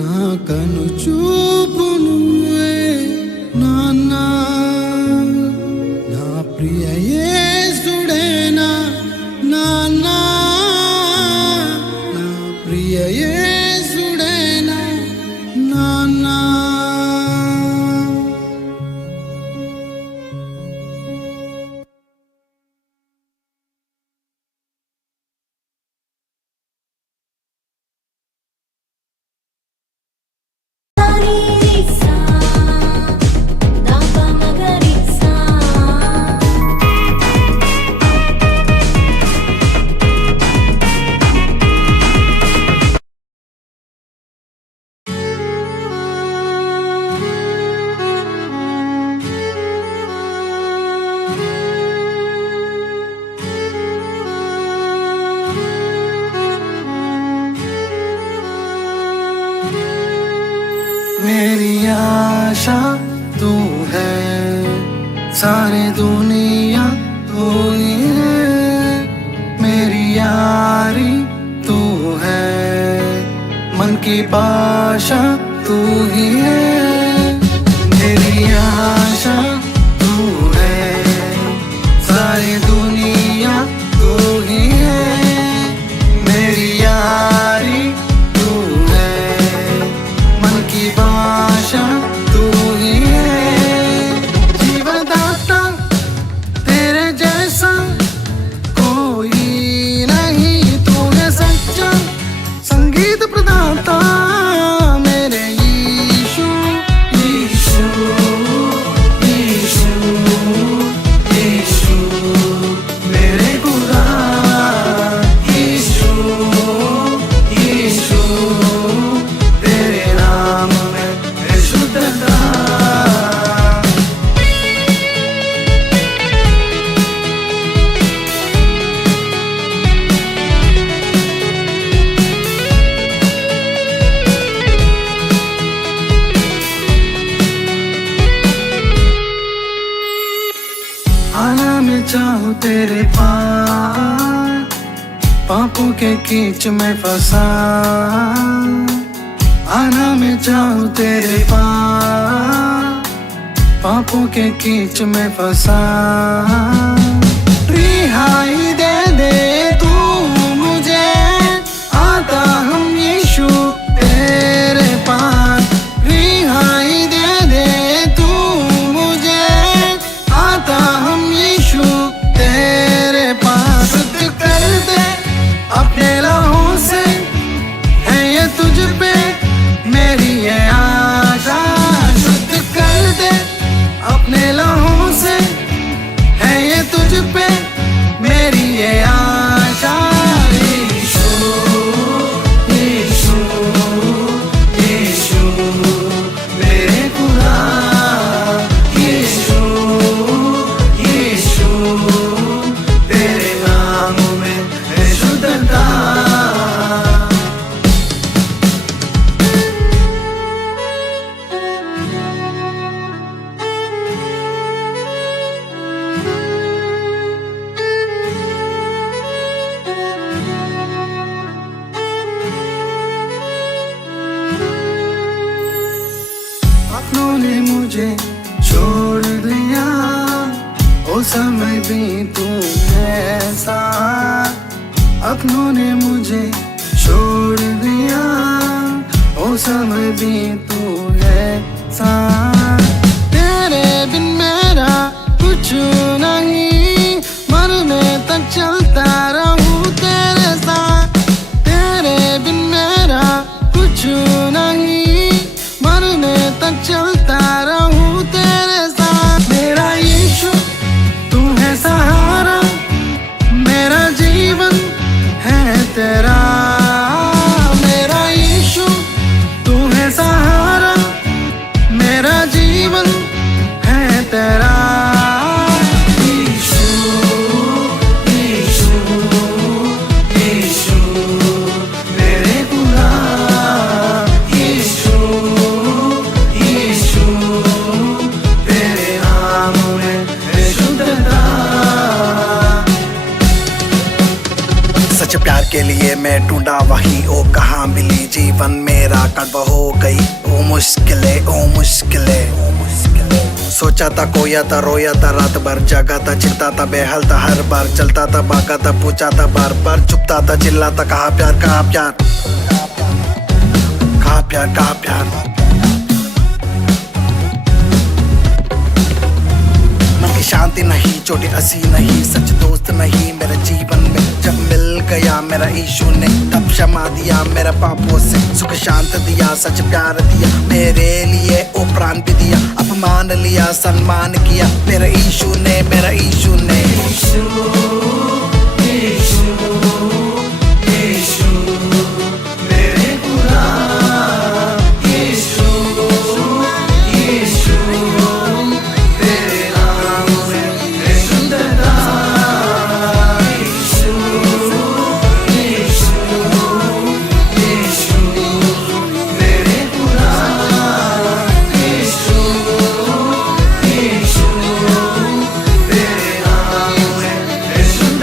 నా కను చూపు నువ్వే నాన్నా. నా ప్రియ యేసుడేనా నాన్నా, నా ప్రియ యేసుడేనా నాన్నా. मेरी आशा तू है, सारी दुनिया तू ही है. मेरी यारी तू है, मन की भाषा तू ही है. मेरी आशा तू है, सारी दुनिया तू ही है. मेरी यारी तू है, मन की भाषा तू ही है. जीवदाता तेरे पास, पापों के कीच में फंसा, आना मैं चाहूँ तेरे पास, पापों के कीच में फंसा। रिहाई दे दे तू मुझे, आता हम यीशु तेरे पास। रिहाई दे दे तू मुझे, आता हम यीशु तेरे पास। शुद्ध कर दे अपने लहू से, है ये तुझ पे मेरी ये आशा। शुद्ध कर दे अपने लहू से, है ये तुझ पे मेरी ये आशा। यीशु यीशु यीशु मेरे खुदा, यीशु यीशु तेरे नाम में है शुद्धता। अपनों ने मुझे छोड़ दिया, ओ समय भी तू ऐसा। अपनों ने मुझे छोड़ दिया, ओ समय भी तू ऐसा। तेरे बिन मेरा कुछ नहीं, मरने तक चलता रहूं तेरे साथ। तेरे बिन मेरा कुछ नहीं, मरने तक चलता रहूं तेरे साथ। मेरा यीशु तू है सहारा, मेरा जीवन है तेरा। मेरा यीशु तू है सहारा, मेरा जीवन है तेरा। यीशु यीशु यीशु मेरे खुदा, यीशु यीशु तेरे नाम में है शुद्धता। सच प्यार के लिए मैं ढूंढा वही, ओ कहाँ मिली जीवन मेरा कड़वा हो गई। ओ मुश्किलें ओ मुश्किलें ओ मुश्किलें। सोचा था खोया था रोया था रात भर, जगा था चिंता था बेहाल था हर बार। चलता था भागा था पूछा था बार बार, चुपता था चिल्लाता कहाँ प्यार कहाँ प्यार कहाँ प्यार कहाँ प्यार। मन की शांति नहीं, चोटी हंसी नहीं, सच दोस्त नहीं मेरे जीवन में। जब मिल गया मेरा यीशु ने, तब क्षमा दिया मेरा पापों से, सुख शांत दिया, सच प्यार दिया मेरे लिए। ओ प्राण भी दिया, अपमान लिया, सम्मान किया मेरा यीशु ने, मेरा यीशु ने। यीशु यीशु यीशु मेरे खुदा, यीशु यीशु तेरे नाम में है शुद्धता। यीशु यीशु यीशु मेरे खुदा, यीशु यीशु तेरे नाम में है शुद्धता।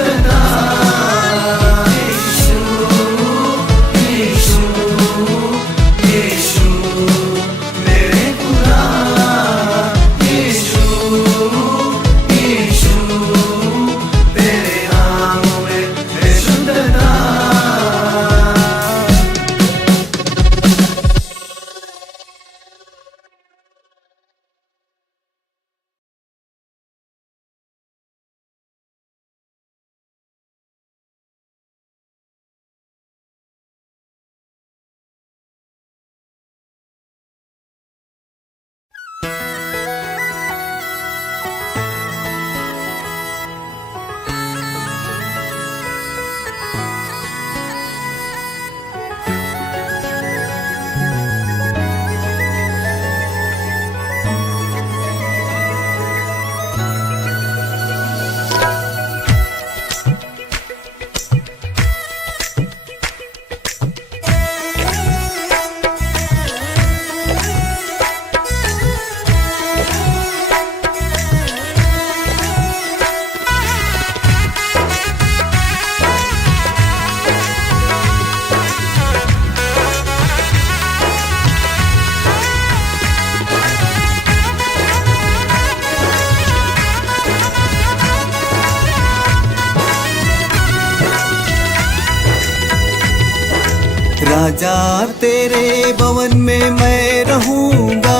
राजा तेरे भवन में मैं रहूंगा,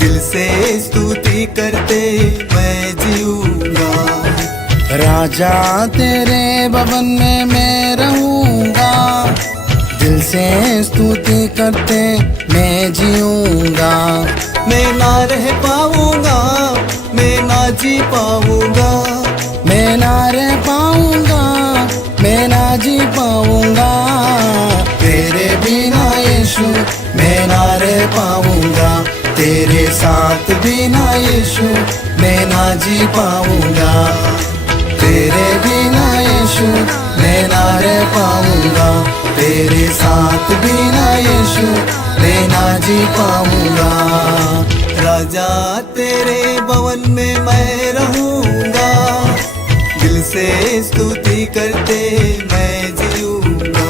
दिल से स्तुति करते मैं जीऊंगा। राजा तेरे भवन में मैं रहूंगा, दिल से स्तुति करते मैं जीऊंगा। मैं ना रह पाऊंगा, मैं ना जी पाऊंगा, मैं ना रह पाऊंगा, मैं ना जी पाऊंगा। तेरे बिना यीशु मैं ना रह पाऊंगा, तेरे साथ बिना यीशु मैं ना जी पाऊंगा। तेरे बिना यीशु मैं ना रह पाऊंगा, तेरे साथ बिना यीशु मैं ना जी पाऊंगा। राजा तेरे भवन में मैं रहूंगा, दिल से स्तुति करते मैं जीऊंगा।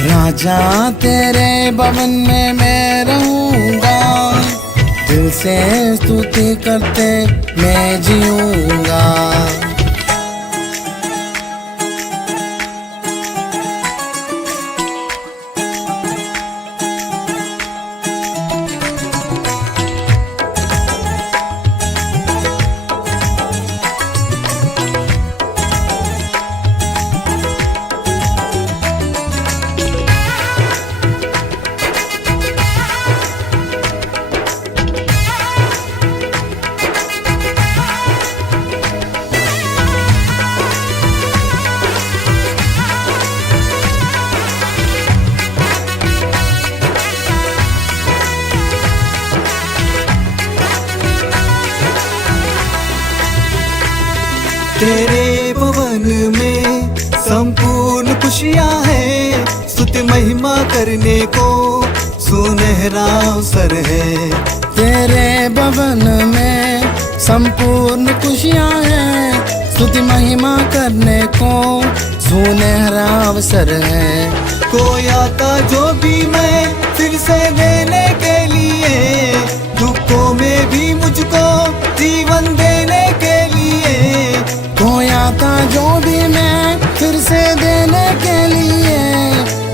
राजा तेरे भवन में मैं रहूंगा, दिल से स्तुति करते मैं जीऊंगा। तेरे भवन में संपूर्ण खुशियाँ है, स्तुति महिमा करने को सुनहरा अवसर है। तेरे भवन में संपूर्ण खुशियाँ हैं, स्तुति महिमा करने को सुनहरा अवसर है। कोई आता जो भी मैं फिर से देने के लिए, दुखों में भी मुझको जीवन देने के लिए। कोई आता जो भी मैं फिर से देने के लिए,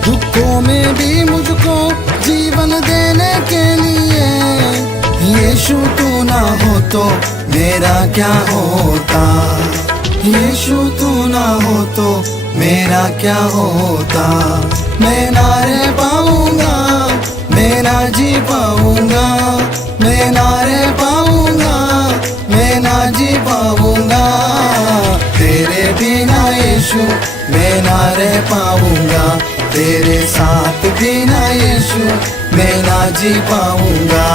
दुखों में भी मुझको जीवन देने के लिए। यीशु तू ना हो तो मेरा क्या होता, यीशु तू ना हो तो मेरा क्या होता। मैं ना रह पाऊंगा, मैं ना जी पाऊंगा, मैं ना रह पाऊंगा, मैं ना जी पाऊंगा। तेरे बिना यीशु मैं ना रह पाऊंगा, तेरे साथ बिना यीशु मैं ना जी पाऊंगा।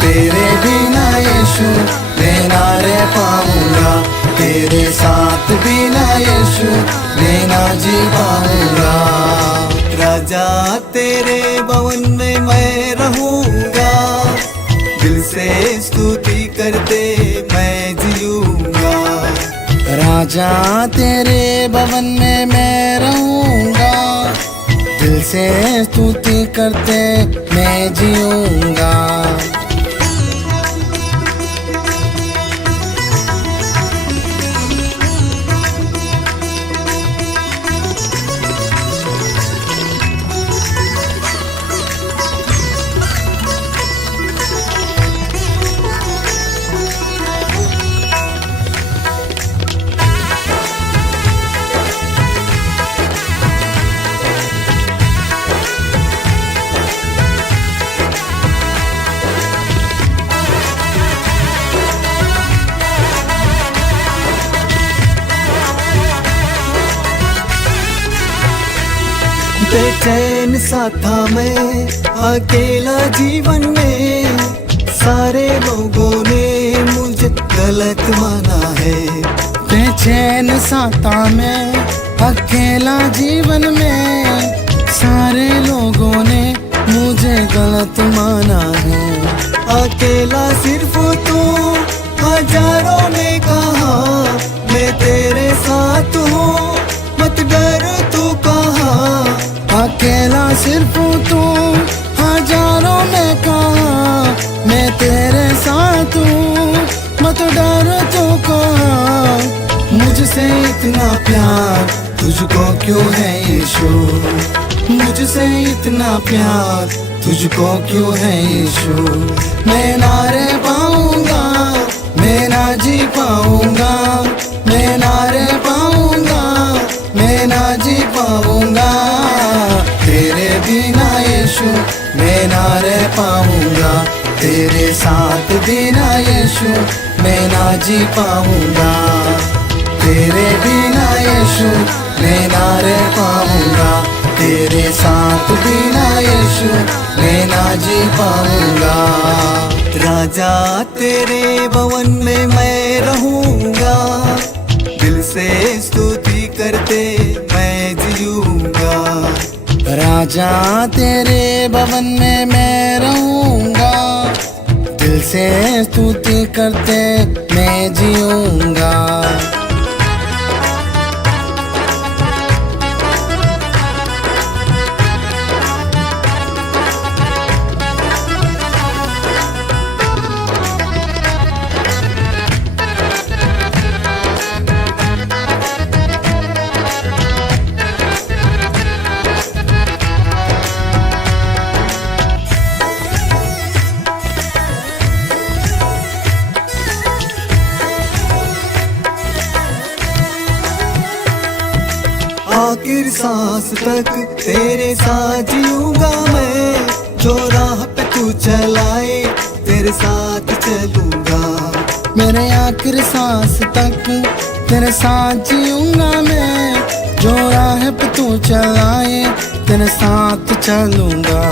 तेरे बिना यीशु मैं ना रह पाऊंगा, तेरे साथ बिना यीशु मैं ना जी पाऊंगा। राजा तेरे भवन में मैं रहूंगा, दिल से स्तुति करते मैं जीऊंगा। राजा तेरे भवन में मैं रहूंगा, दिल से स्तुति करते मैं जीऊंगा। बेचैन सा था मैं अकेला जीवन में, सारे लोगों ने मुझे गलत माना है। बेचैन सा था मैं अकेला जीवन में, सारे लोगों ने मुझे गलत माना है। अकेला सिर्फ तू, हजारों ने कहा मैं तेरे साथ हूँ, मत डर तू कहा। अकेला सिर्फ तू, हजारों ने कहा मैं तेरे साथ हूँ, मत डर तू कहा। मुझसे इतना प्यार तुझको क्यों है यीशु, मुझसे इतना प्यार तुझको क्यों है यीशु। मैं ना रह पाऊंगा, मैं ना जी पाऊंगा, मैं ना रह पाऊंगा, मैं ना जी पाऊंगा। तेरे बिना यीशु मैं ना रह पाऊंगा, तेरे साथ बिना यीशु मैं ना जी पाऊंगा। तेरे बिना यीशु मैं ना रह पाऊंगा, तेरे साथ बिना यीशु मैं ना जी पाऊंगा। राजा तेरे भवन में मैं रहूंगा, दिल से स्तुति करते मैं जीऊंगा। राजा तेरे भवन में मैं रहूंगा, दिल से स्तुति करते मैं जीऊंगा। आखिर सांस तक तेरे साथ जीऊंगा मैं, जो राह पे तू चलाए तेरे साथ चलूंगा। मेरे आखिरी सांस तक तेरे साथ जीऊंगा मैं, जो राह पे तू चलाए तेरे साथ चलूंगा।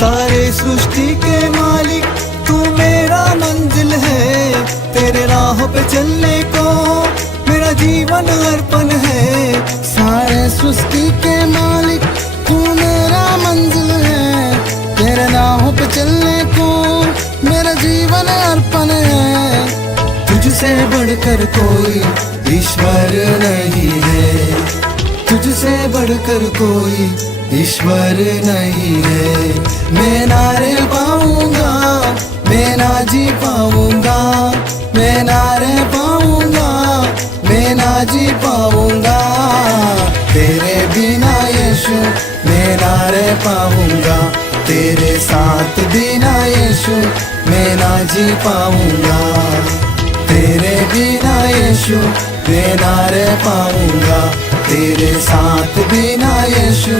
सारे सृष्टि के मालिक तू मेरा मंजिल है, तेरे राह पे चलने को मेरा जीवन अर्पण है। सारे सृष्टि के मालिक तू मेरा मंजिल है, तेरे राहों पे चलने को मेरा जीवन अर्पण है। तुझसे बढ़कर कोई ईश्वर नहीं है, तुझसे बढ़कर कोई ईश्वर नहीं है। मैं ना रह पाऊंगा, मैं ना जी पाऊंगा, मैं ना रह पाऊंगा, मैं ना जी पाऊंगा। तेरे बिना यीशु मैं ना रह पाऊंगा, तेरे साथ बिना यीशु मैं ना जी पाऊंगा। तेरे बिना यीशु मैं ना रह पाऊंगा, तेरे साथ बिना यीशु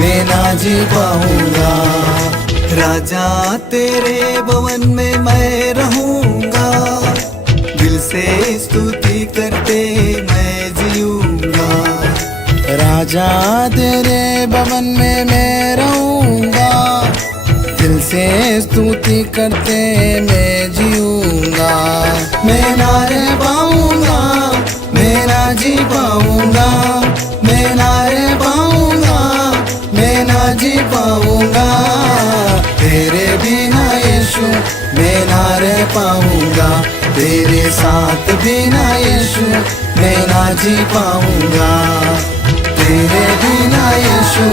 मैं ना जी पाऊंगा। राजा तेरे भवन में मैं रहूंगा, दिल से स्तुति करते मैं जीऊंगा। राजा तेरे भवन में मैं रहूंगा, दिल से स्तुति करते मैं जीऊंगा। मैं ना रह पाऊंगा, मैं ना जी पाऊंगा, मैं ना रह पाऊंगा, मैं ना जी पाऊंगा। तेरे बिना यीशु मैं ना रह पाऊंगा, तेरे साथ बिना यीशु मैं ना जी पाऊंगा। तेरे बिना यीशु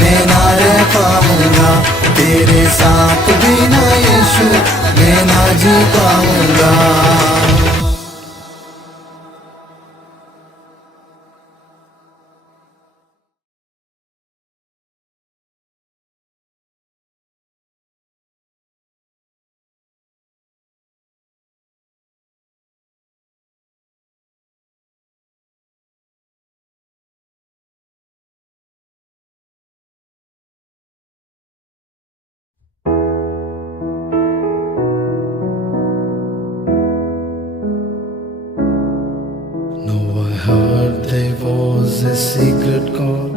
मैं ना रह पाऊंगा, तेरे साथ बिना यीशु मैं ना जी पाऊंगा। heard there was a secret chord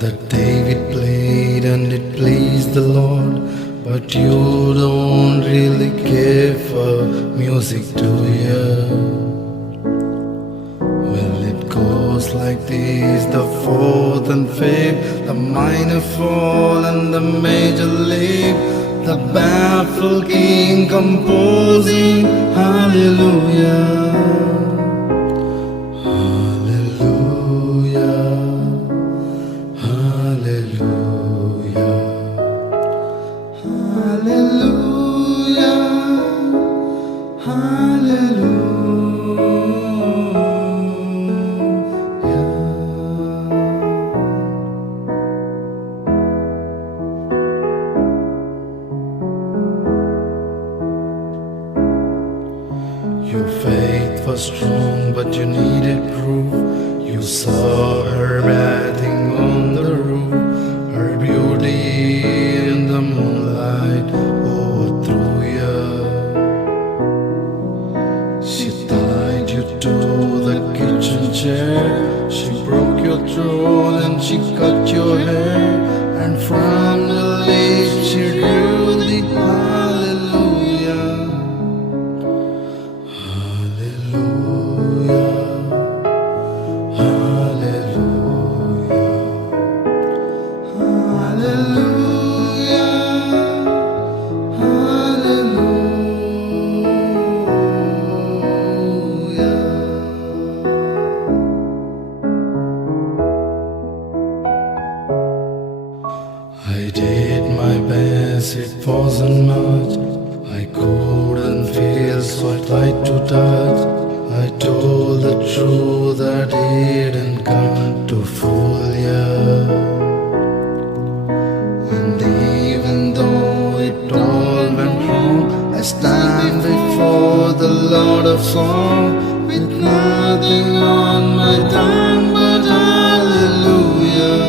that David played and it pleased the Lord. But you don't really care for music, do you? Well, it goes like this: the fourth and fifth, the minor fall and the major leap, the baffled king composing hallelujah. was strong, but you needed proof. You saw her bathing on the roof, her beauty in the moonlight overthrew you. She tied you to the kitchen chair, she broke your throat and she cut your hair, and from the lips she drew the hallelujah. Hallelujah. Hallelujah. Hallelujah. I did my best, it wasn't much. I couldn't feel, so I tried to touch. I told the truth, I didn't come to fool ya. And even though it all went wrong, I stand before the Lord of Song with nothing on my tongue but hallelujah.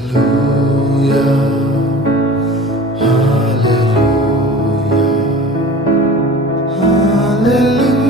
Hallelujah. Hallelujah. Hallelujah.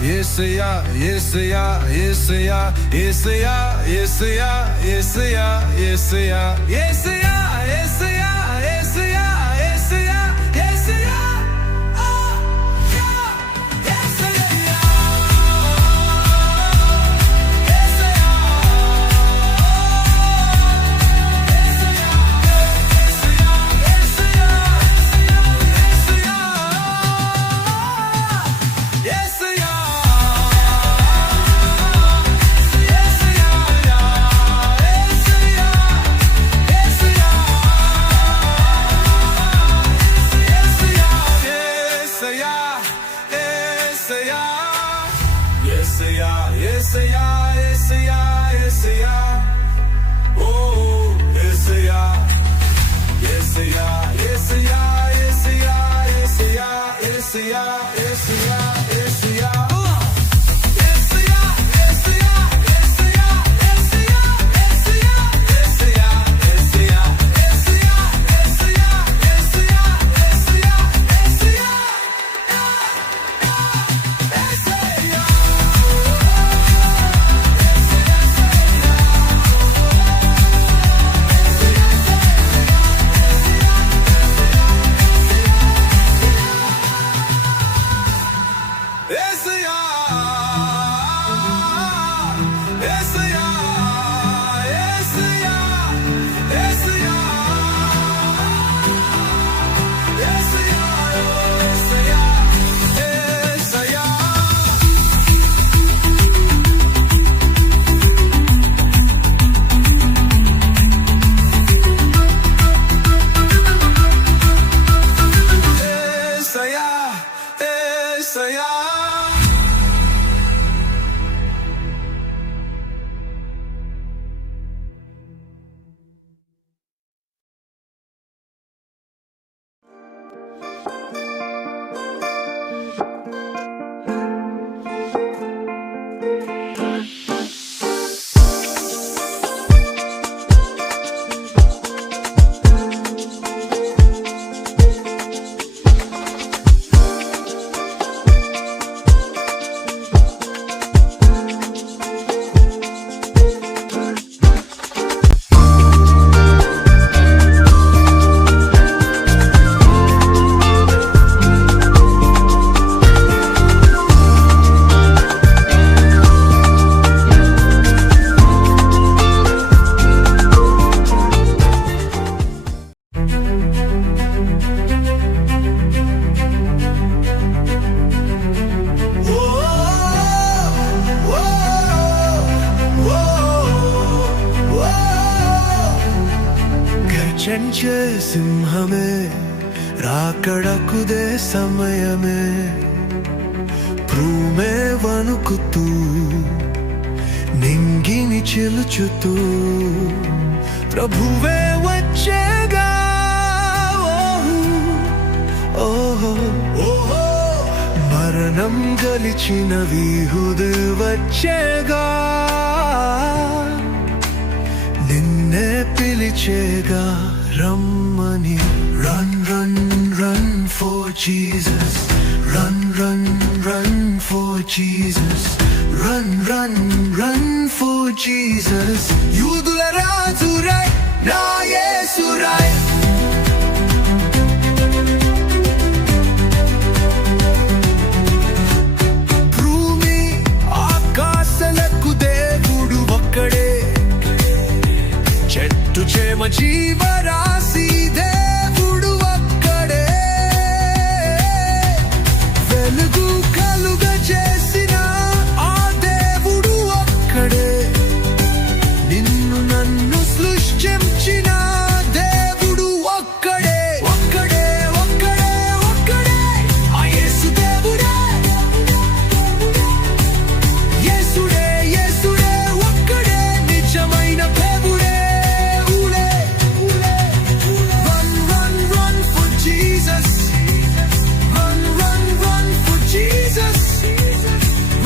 Yesaya, Yesaya, Yesaya, Yesaya, Yesaya, Yesaya, Yesaya, Yesaya, Yesaya, Yesaya, Yesaya, Yesaya, oh, yeah, Yesaya, ఘర్షించే సింహమే రాకడకుదే సమయమే భూమే వణుకుతూ నింగిని చిలుచుతూ ప్రభువే వచ్చేగా ఓహో ఓహో మరణం గలిచిన వీహుడు వచ్చేగా నిన్నే పిలిచేగా రమ్మని run run run for Jesus run run run for Jesus run run run for Jesus యూదుల రాజురై నా యేసురై భూమి ఆకాశాలకు దేవుడు ఒక్కడే చెట్టు చేమ జీవరాశి దేవుడు ఒక్కడే వెలుగు కలుగ చేసిన ఆ దేవుడు ఒక్కడే నిన్ను నన్ను సృష్టించిన దేవుడు ఒక్కడే ఒక్కడే ఒక్కడే ఒక్కడే ఆ యేసు దేవుడే యేసుడే యేసుడే ఒక్కడే నిజమైన దేవుడే Run, run, run for Jesus. Run, run, run for Jesus.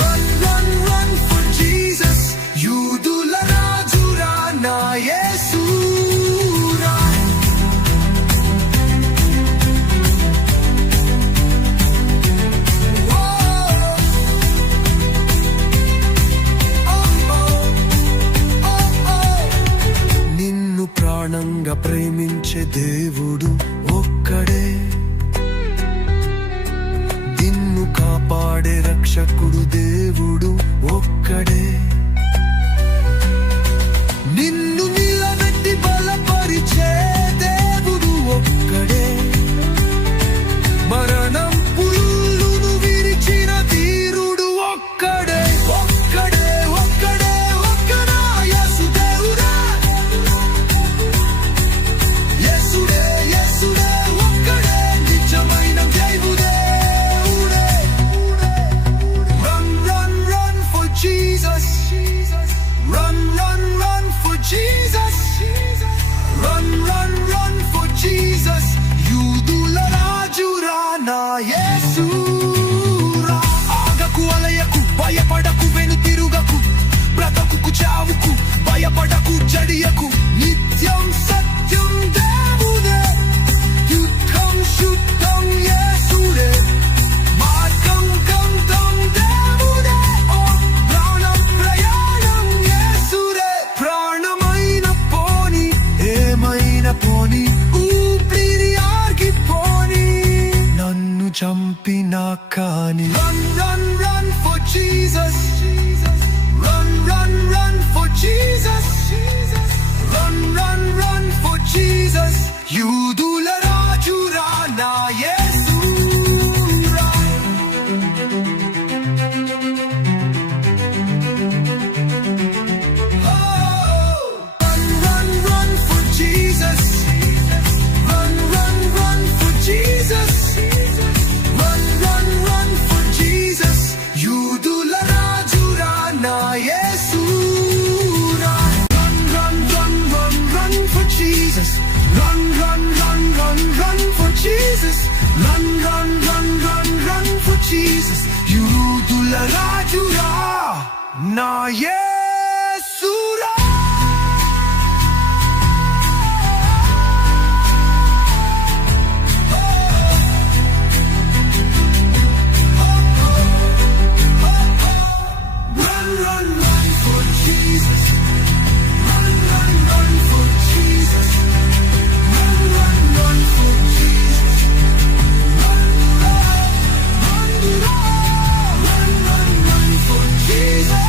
Run, run, run for Jesus. యూదుల రాజురా నా యేసురా. నిన్ను ప్రాణంగా ప్రేమించే దేవుడు ఒక్కడే నిన్ను కాపాడే రక్షకుడు దేవుడు ఒక్కడే నిన్ను నిలబెట్టి బలపరిచే దేవుడు ఒక్కడే మరణం పుల్లును విరిచిన తీరుడు ఒక్కడే ఒక్కడే ఒక్కడే ఒక్కడా యేసు దేవుడా యేసుడే యేసుడే ఒక్కడే నిజమైన దేవుడే Run, run, run for Jesus. Run, run, run for Jesus. Run, run, run for Jesus. యూదుల రాజురా నా యేసురా. ఆగకు అలయకు భయపడకు వెనుతిరుగకు బ్రతకుకు చావుకు భయపడకు జడియకు నిత్యం సత్యం దేవుడే యుద్ధం శుద్ధం యేసుడే మార్గం గంధం దేవుడే ఓ ప్రాణం ప్రయాణం యేసుడే ప్రాణమైన పోని ఏమైన పోని ఊపిరి ఆగిపోని నన్ను చంపినా కాని Run, run, run for Jesus. Run, run, run for Jesus. Run, run, run for Jesus. యూదుల రాజురా నా యేసురా. Run, run, run for Jesus. Run, run, run for Jesus. Run, run, run for Jesus. యూదుల రాజురా నా యేసురా. Run, run, run, run, run for Jesus. Run, run, run, run, run for Jesus. Run, run, run, run, run for Jesus. యూదుల రాజురా నా యేసురా. Run, run, run for Jesus. Run, run, run for Jesus. Run, run, run for Jesus. Run, run, run, run, run, run for Jesus.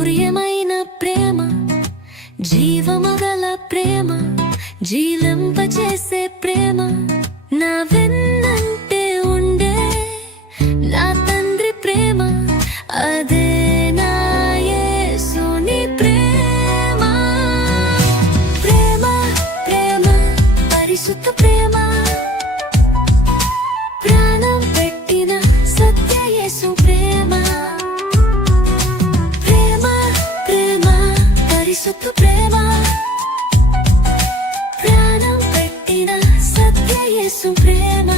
శౌర్యమైన ప్రేమ, జీవమగల ప్రేమ, జీలింపచేసే ప్రేమ, నా వెన్నంటే ఉండే నా తండ్రి ప్రేమ, అదే నా యేసుని ప్రేమ. ప్రేమ ప్రేమ పరిశుద్ధ ప్రేమ, ప్రాణం పెట్టిన సత్య యేసు ప్రేమ. ప్రేమ ప్రేమ పరిశుద్ధ ప్రేమ, ప్రాణం పెట్టిన సత్య యేసు ప్రేమ.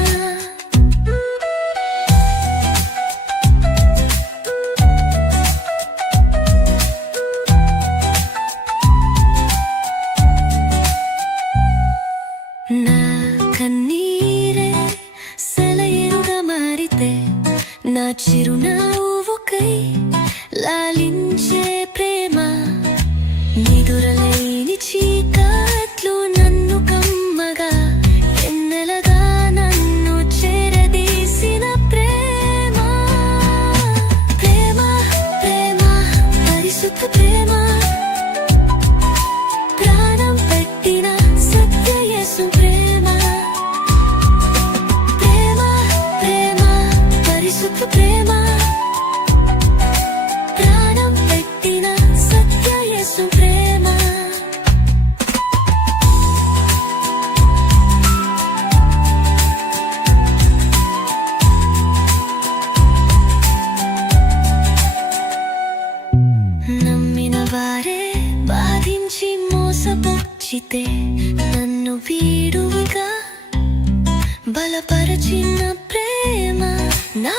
నా కన్నీరే సెలయేరుగా మారితే, నా చిరునవ్వుకై లాలించే ప్రేమ, నిదురలేని చీకట్లు నన్ను కమ్మగా ఎన్నెలగా నన్ను చేరదీసిన ప్రేమ. ప్రేమ ప్రేమ పరిశుద్ధ ప్రేమ, ప్రాణం పెట్టిన సత్య యేసు ప్రేమ. ప్రేమ ప్రేమ పరిశుద్ధ ప్రేమ, ప్రాణం పెట్టిన సత్య యేసు ప్రేమ. నమ్మిన వారే బాధించి మోసపుచ్చితే, నన్ను వీడుగా బలపరచిన ప్రేమ, నా